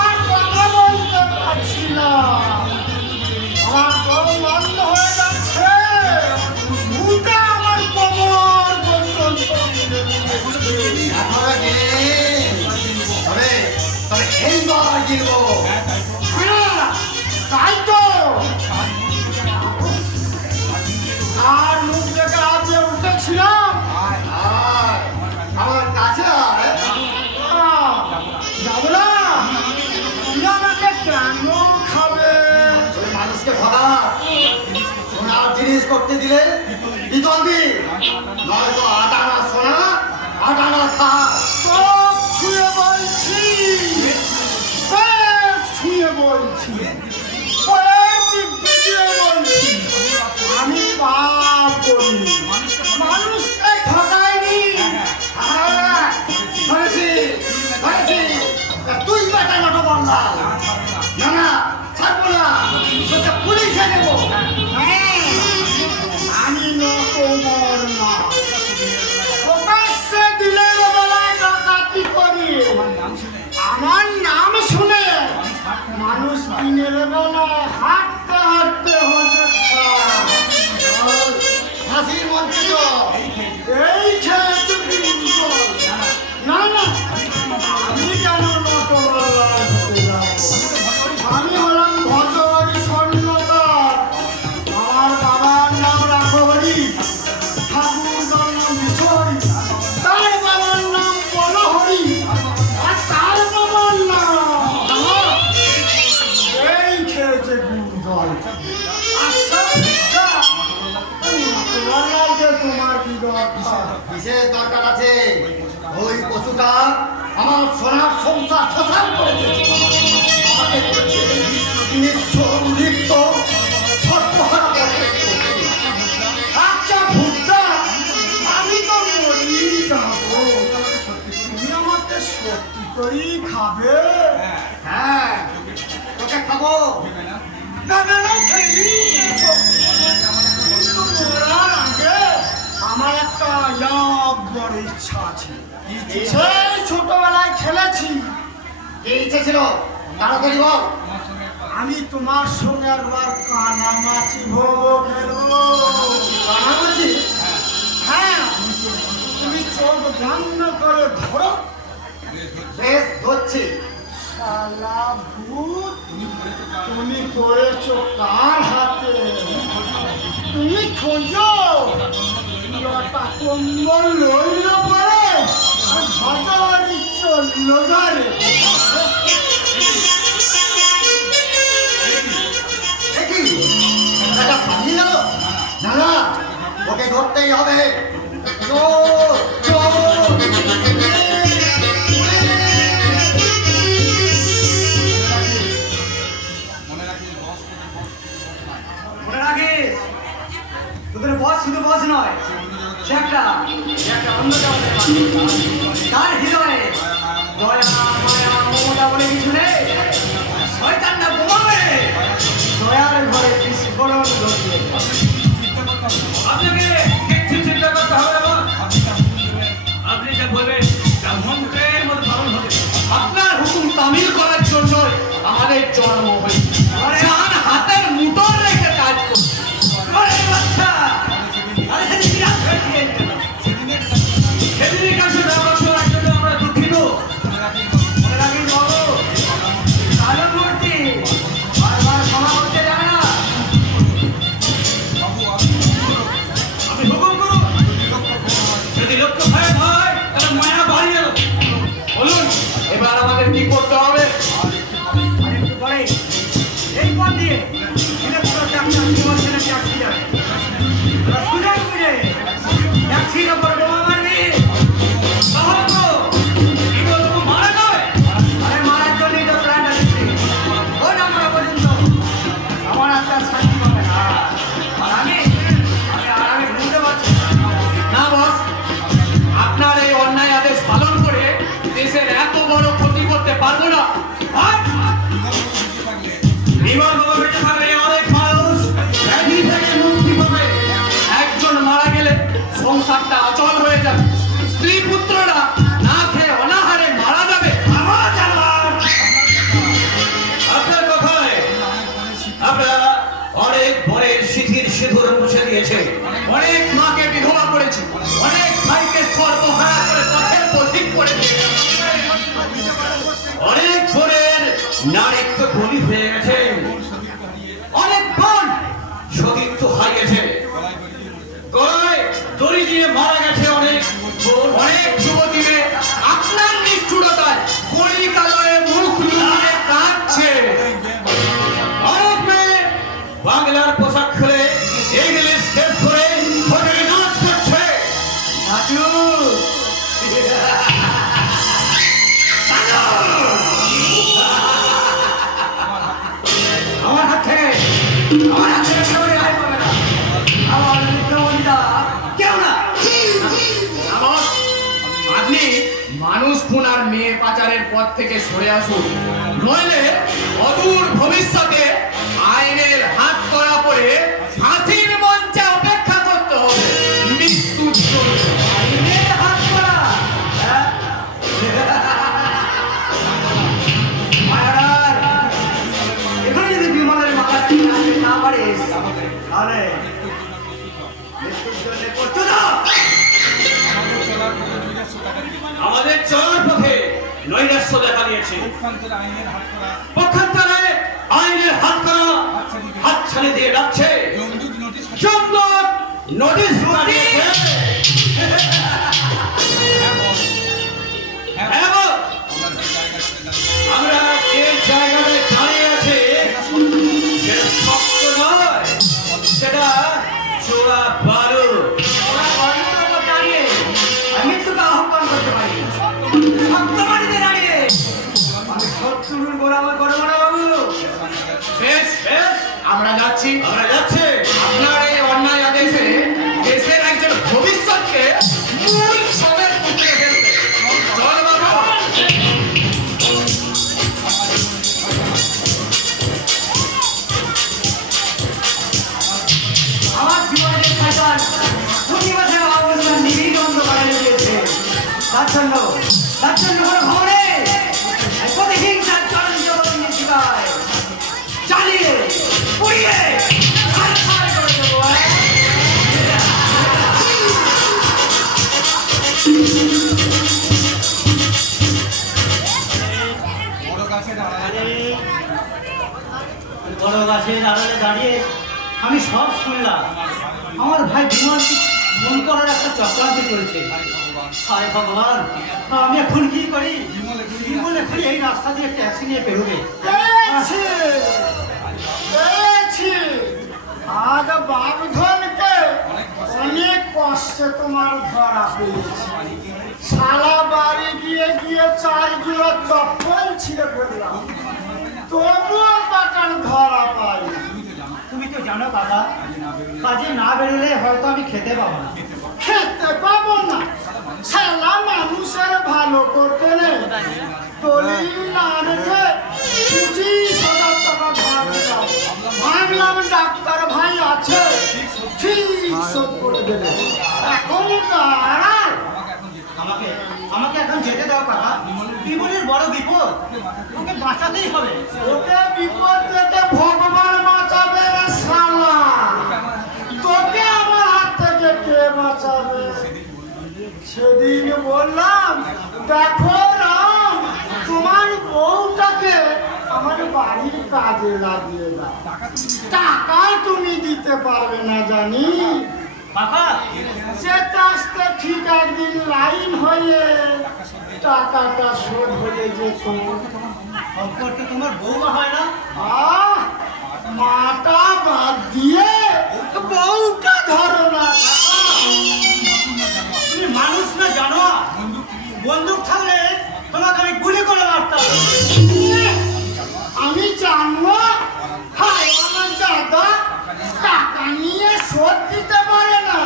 আর কথা বলতে পারছি না। আমার দম বন্ধ হয়ে যাচ্ছে, ভূতে আমার কোমর পর্যন্ত তবে এইবার গিলবো। তাই তো আর মুখ দেখে আজ উঠেছিলাম। আমার কাছে আয়। যাবো না। তুমি আমাকে কেন খাবে? মানুষকে ভাবা সোনার জিনিস করতে দিলে বিতল দি, নয়তো আটানা সোনা আটানা খা। চোখ ছুঁয়ে বলছি, পেট ছুঁয়ে বলছি, পেট দিব্যি দিয়ে বলছি, আমি পাপ করি, মানুষকে ঠকাইনি। ধরেছি ধরেছি, তুই বেটা নটো বললা। না না ছাড়বো না, তোকে পুলিশে দেবো। আমি নকবর না, প্রকাশ্যে দিলের বেলায় বল। আচ্ছা বুদ্ধা, মকরলাল যে তোমার কি দরকার? বিশেষ দরকার আছে। ওই পশুটা আমার সোনার সংসার শোষণ করে দিয়েছে। আমাকে করেছে নিঃস্ব লিপ্ত সর্বহারা করে। আচ্ছা বুদ্ধা, আমি তো মরেই যাবো, তুমি আমাকে সত্যি করেই খাবে? হ্যাঁ, তোকে খাবো। না না না, খেয়েই নিয়েছো। কিন্তু মরার আগে আমার একটা বড় ইচ্ছা আছে। সেই ছোটবেলায় খেলেছি, কি ইচ্ছে ছিল তাড়াতাড়ি বল। আমি তোমার সঙ্গে একবার কানামাছি ভোগো খেলবো। কানামাছি? হ্যাঁ, তুমি চোখ বন্ধ করে ধরো। বেশ ধরছি। শালা ভূত, তুমি করেছো কার হাতে? তুমি খোঁজো লটা কম্বল লইল পরে হাজারি চলল ঘরে। দেখি এটা পালিয়ে গেল। না না, ওকে ধরতেই হবে। চোর চোর। মনে রাখিস, তোদের বস শুধু বস নয়, সে একটা অন্য জগতের মানুষ। তার হৃদয়ে দয়া মায়া মমতা বলে কিছু নেই। শয়তান না বোমা মেরে দয়ার ঘরে বিস্ফোরণ ঘটিয়ে দেয়। আপনাকে কিচ্ছু চিন্তা করতে হবে না। আপনি যা বলবেন তা মন্ত্রের মতো পালন হবে। আপনার হুকুম তামিল করার জন্য আমাদের জন্ম হয়েছে। যার হাতের মুঠোর রেখে কাজ করছে। আরে বাচ্চা, আরে সেদিন কি রাত হয়ে গিয়েছিল? সেদিনের কাছে ব্যবহার করার জন্য আমরা দুঃখিত। মনে রাখিস বাবু, কালো মূর্তি বারবার ক্ষমা করতে জানে না। আমি হুকুম করুন, যদি লক্ষ্য ভয় হয় তাহলে মায়া বাড়িয়ে দেব। বলুন এবার আমাদের কি করতে হবে? আর একটু পরে এই পথ দিয়ে ইলেকট্রো ট্রাক্টর জীবনসেনা ট্যাক্সি যাবে। তোরা সুযোগ বুঝে ট্যাক্সির ওপর বোমা মারবি। তাহলে তো কি বলবো, মারা যাবে। আরে মারার জন্যই তো প্ল্যানটা দিচ্ছি। ও না মারা পর্যন্ত আমার একটা শান্তি পাবে না। আর আমি বুঝতে পারছি না বস, আপনার এই অন্যায় আদেশ পালন করে দেশের এত বড় ক্ষতি করতে পারবো না। আর বিমান বাবা বেঁচে থাকলে অনেক মানুষ ব্যাধি থেকে মুক্তি পাবে। একজন মারা গেলে সংসারটা অচল হয়ে যাবে। স্ত্রী পুত্ররা না খেয়ে অনাহারে মারা যাবে। আমার জানার আপনার কথায় আমরা অনেক বরের সিঁথির সিঁদুর মুছে দিয়েছে, অনেক মাকে বিধবা করেছি, অনেক ভাইকে সর্বহারা করে পথের পথিক করে দিয়েছে। অনেক বোনের নারীত্ব বলি হয়ে গেছে, অনেক বোন সতীত্ব হারিয়েছে, গলায় দড়ি দিয়ে মারা গেছে অনেক বোন। অনেক যুবতী মেয়ে আপনার নিষ্ঠুরতায় কলিকালয়ে মুখ লুকিয়ে কাঁদছে। অনেক মেয়ে বাংলার পোশাক খুলে ইংলিশ ড্রেস পরে হোটেলে নাচ করছে। নাচু। আমার হাত থেকে কেউ রেহাই পাবে না। আমার মিত্রমণিটা কেউ না। আপনি মানুষ খুন আর মেয়ে পাচারের পথ থেকে সরে আসুন, নইলে অদূর ভবিষ্যতে আইনের হাত করা পড়ে ফাঁসির মঞ্চে অপেক্ষা করতে হবে মৃত্যুর জন্য। আইনের হাত করা, হ্যাঁ? মায়ার, এখানে যদি বিমলের মাথাটা টানতে না পারিস তাহলে মৃত্যুর জন্য প্রস্তুত হ। আমাদের চলার পথে নৈরাশ্য দেখা দিয়েছে। পক্ষান্তরে আইনের হাত করা হাতছানি দিয়ে ডাকছে। জমদূত নোটিশ পাঠিয়েছে। এবং আমরা যে জায়গাতে দাঁড়িয়ে আছে সেটা সব আমরা যাচ্ছি। আমরা যাচ্ছি। আপনার এই অন্যায় আদেশে দেশের একজন ভবিষ্যৎকে মূল সমেত পুঁতলে ফেলতে। চল বাবু। আমার জীবনের শয়তান প্রতিবাদের অবস্থান নিবিড় অন্ধকারে রয়েছে। তার জন্য কোনো খবর নেই। প্রতিহিংসার চরণ জগৎ শিখায় চালিয়ে পুড়িয়ে ছারখার করে দেবো। বড় গাছের আড়ালে দাঁড়িয়ে আমি সব শুনলাম। আমার ভাই বিমল মন করার একটা চক্রান্ত চলছে। হায় ভগবান, আমি এখন কি করি? বিমল এখন এই রাস্তা দিয়ে ট্যাক্সি নিয়ে বেরোবে। আজ বাগধনকে অনেক কষ্টে তোমার ধরা পেয়েছে। শালা বাড়ি গিয়ে 4 জোড়া চপ্পল ছিঁড়ে ফেললাম, তবুও বাটার ধরা পাই। তুমি তো জানো কাকা, কাজে না বেরোলে হয়তো আমি খেতে পাবো না। খেতে পাবো না? শালা মানুষের ভালো করতে নেই। দলিল না রেখে 25,000 টাকা ধার দিলাম। ভাবলাম ডাক্তার ভাই আছে, ঠিক শোধ করে দেবে। এখন দাঁড়াও। আমাকে এখন যেতে দাও কাকা। বিমলের বড় বিপদ, ওকে বাঁচাতেই হবে। ওকে বিপদ থেকে ভগবান বাঁচাবে রে শালা। তোকে আমার হাত থেকে কে বাঁচাবে? সেদিন বললাম, দেখো রাম, তোমার বউটাকে আমার বাড়ির কাজে লাগিয়ে দাও। টাকা তুমি দিতে পারবে না জানি। কাকা, যেতে আসতে ঠিক একদিন লাইন হয়ে টাকাটা শোধ হয়ে যেত। সম্পর্কে তোমার বউমা হয় না? আহ, মাটা বাদ দিয়ে বউটা ধরো না। তুমি মানুষ না জানো? বন্দুক থাকলে তোমাকে আমি গুলি করে মারতাম। আমি জানবো? হায় আমার দাদা, টাকা নিয়ে শোধ দিতে পারে না,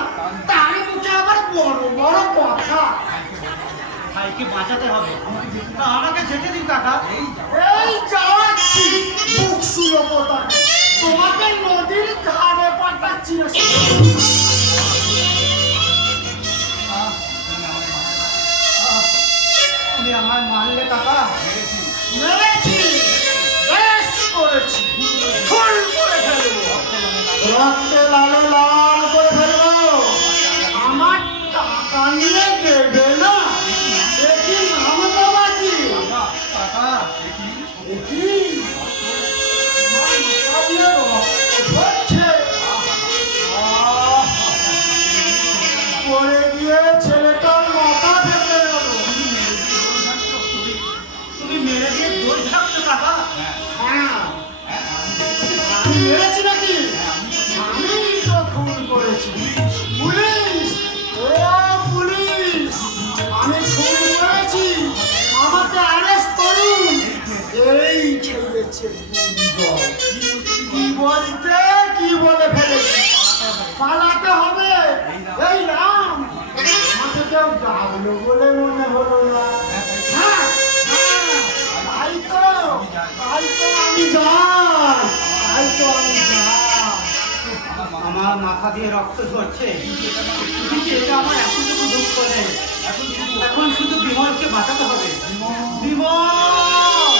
তার মুখে আবার বড় বড় কথা। ভাইকে বাঁচাতে হবে। তা আমাকে যেতে দিন কাকা। এই যাচ্ছি, বুক সুলভতা তোমাকে নদীর ধারে পাঠাচ্ছি। তুমি আমায় মারলে কাকা? মেরেছি, বেশ করেছি, ফুল করে ফেলবো, রক্তে লালে লাল করে ফেলবো। আমার টাকা নিয়ে দেবে না? দেখি নাম তো বাজি। কাকা, দেখি আমার মাথা দিয়ে রক্ত ঝরছে। পড়ে গিয়ে ছেলেটার মাথা ফেটে গেল। তুমি মেরে দিয়ে দোষ থাকছো কাকা। হ্যাঁ, আমি মেরেছি নাকি? আমি তো খুন করেছি। পুলিশ, ও পুলিশ, আমি খুন করেছি, আমাকে অ্যারেস্ট করুন। এই খেয়েছে বুড়ো। কি বলতে কি বলে ফেলেছি, পালাতে হবে। এই রাম, আমাকে কেউ ডাকলো বলে মনে হলো না। হ্যাঁ, হ্যাঁ, তাই তো আমি যাই, তাই তো আমি যাই। আমার মাথা দিয়ে রক্ত ঝরছে, কিন্তু এটা আমার এতটুকু দুঃখ নেই। এখন শুধু বিমলকে বাঁচাতে হবে। বিমল!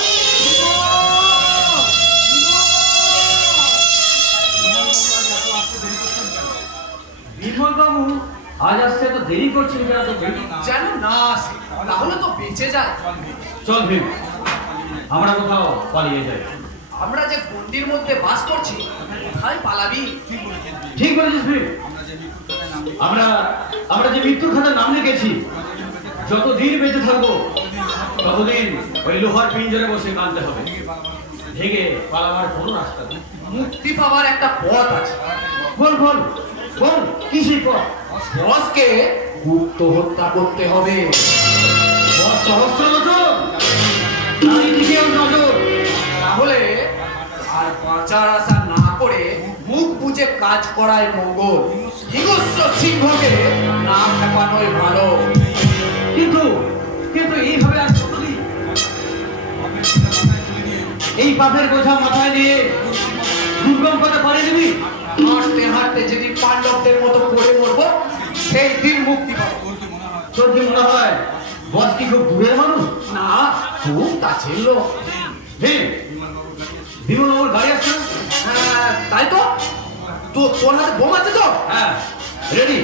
বিমল বাবু আজ আসতে তো দেরি করছেন কেন? তো যেন না আসে, তাহলে তো বেঁচে যায়। চল ভীম, আমরা কোথাও পালিয়ে যাই। আমরা যে গন্ডির মধ্যে বাস করছি, কোথায় পালাবি? ঠিক বলেছিস ভীম। আমরা যে মৃত্যুর খাতায় নাম লিখেছি, যতদিন বেঁচে থাকবো ততদিন ওই লোহার পিঞ্জরে বসে কাঁদতে হবে। ভেঙে পালাবার কোনো রাস্তা নেই। মুক্তি পাওয়ার একটা পথ আছে। বল বল বল, কি সেই পথ? বসকে গুপ্ত হত্যা করতে হবে। বস সহস্র নজর, চারিদিকে ওর নজর। তাহলে আর বাঁচার আশা না করে যে কাজ করায় মঙ্গল, হিংস্র সিংহকে না খেপানোই ভালো। কিন্তু কিন্তু এইভাবে আর কতদিন এই পাপের বোঝা মাথায় নিয়ে দুর্গম পথে পাড়ি দিবি? হাঁটতে হাঁটতে যদি পাণ্ডবদের মতো পড়ে মরবো, সেই দিন মুক্তি পাবো। তোর কি মনে হয় বস কি খুব দূরের মানুষ? না, খুব কাছের লোক। বিমল গাড়ি আসছে না? হ্যাঁ, তাই তো। তোর হাতে বোম আছে তো? হ্যাঁ রেডি।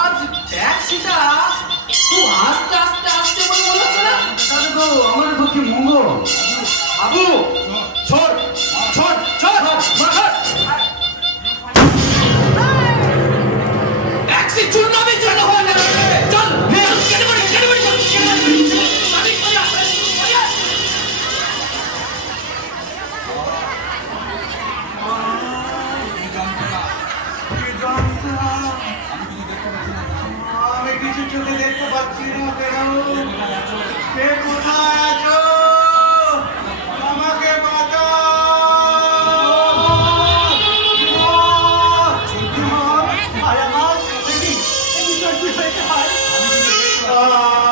আজ ট্যাক্সিটা খুব আস্তে আস্তে আসছে বলে মনে হচ্ছে না? আমার পক্ষে মঙ্গল। বাবু, ছোট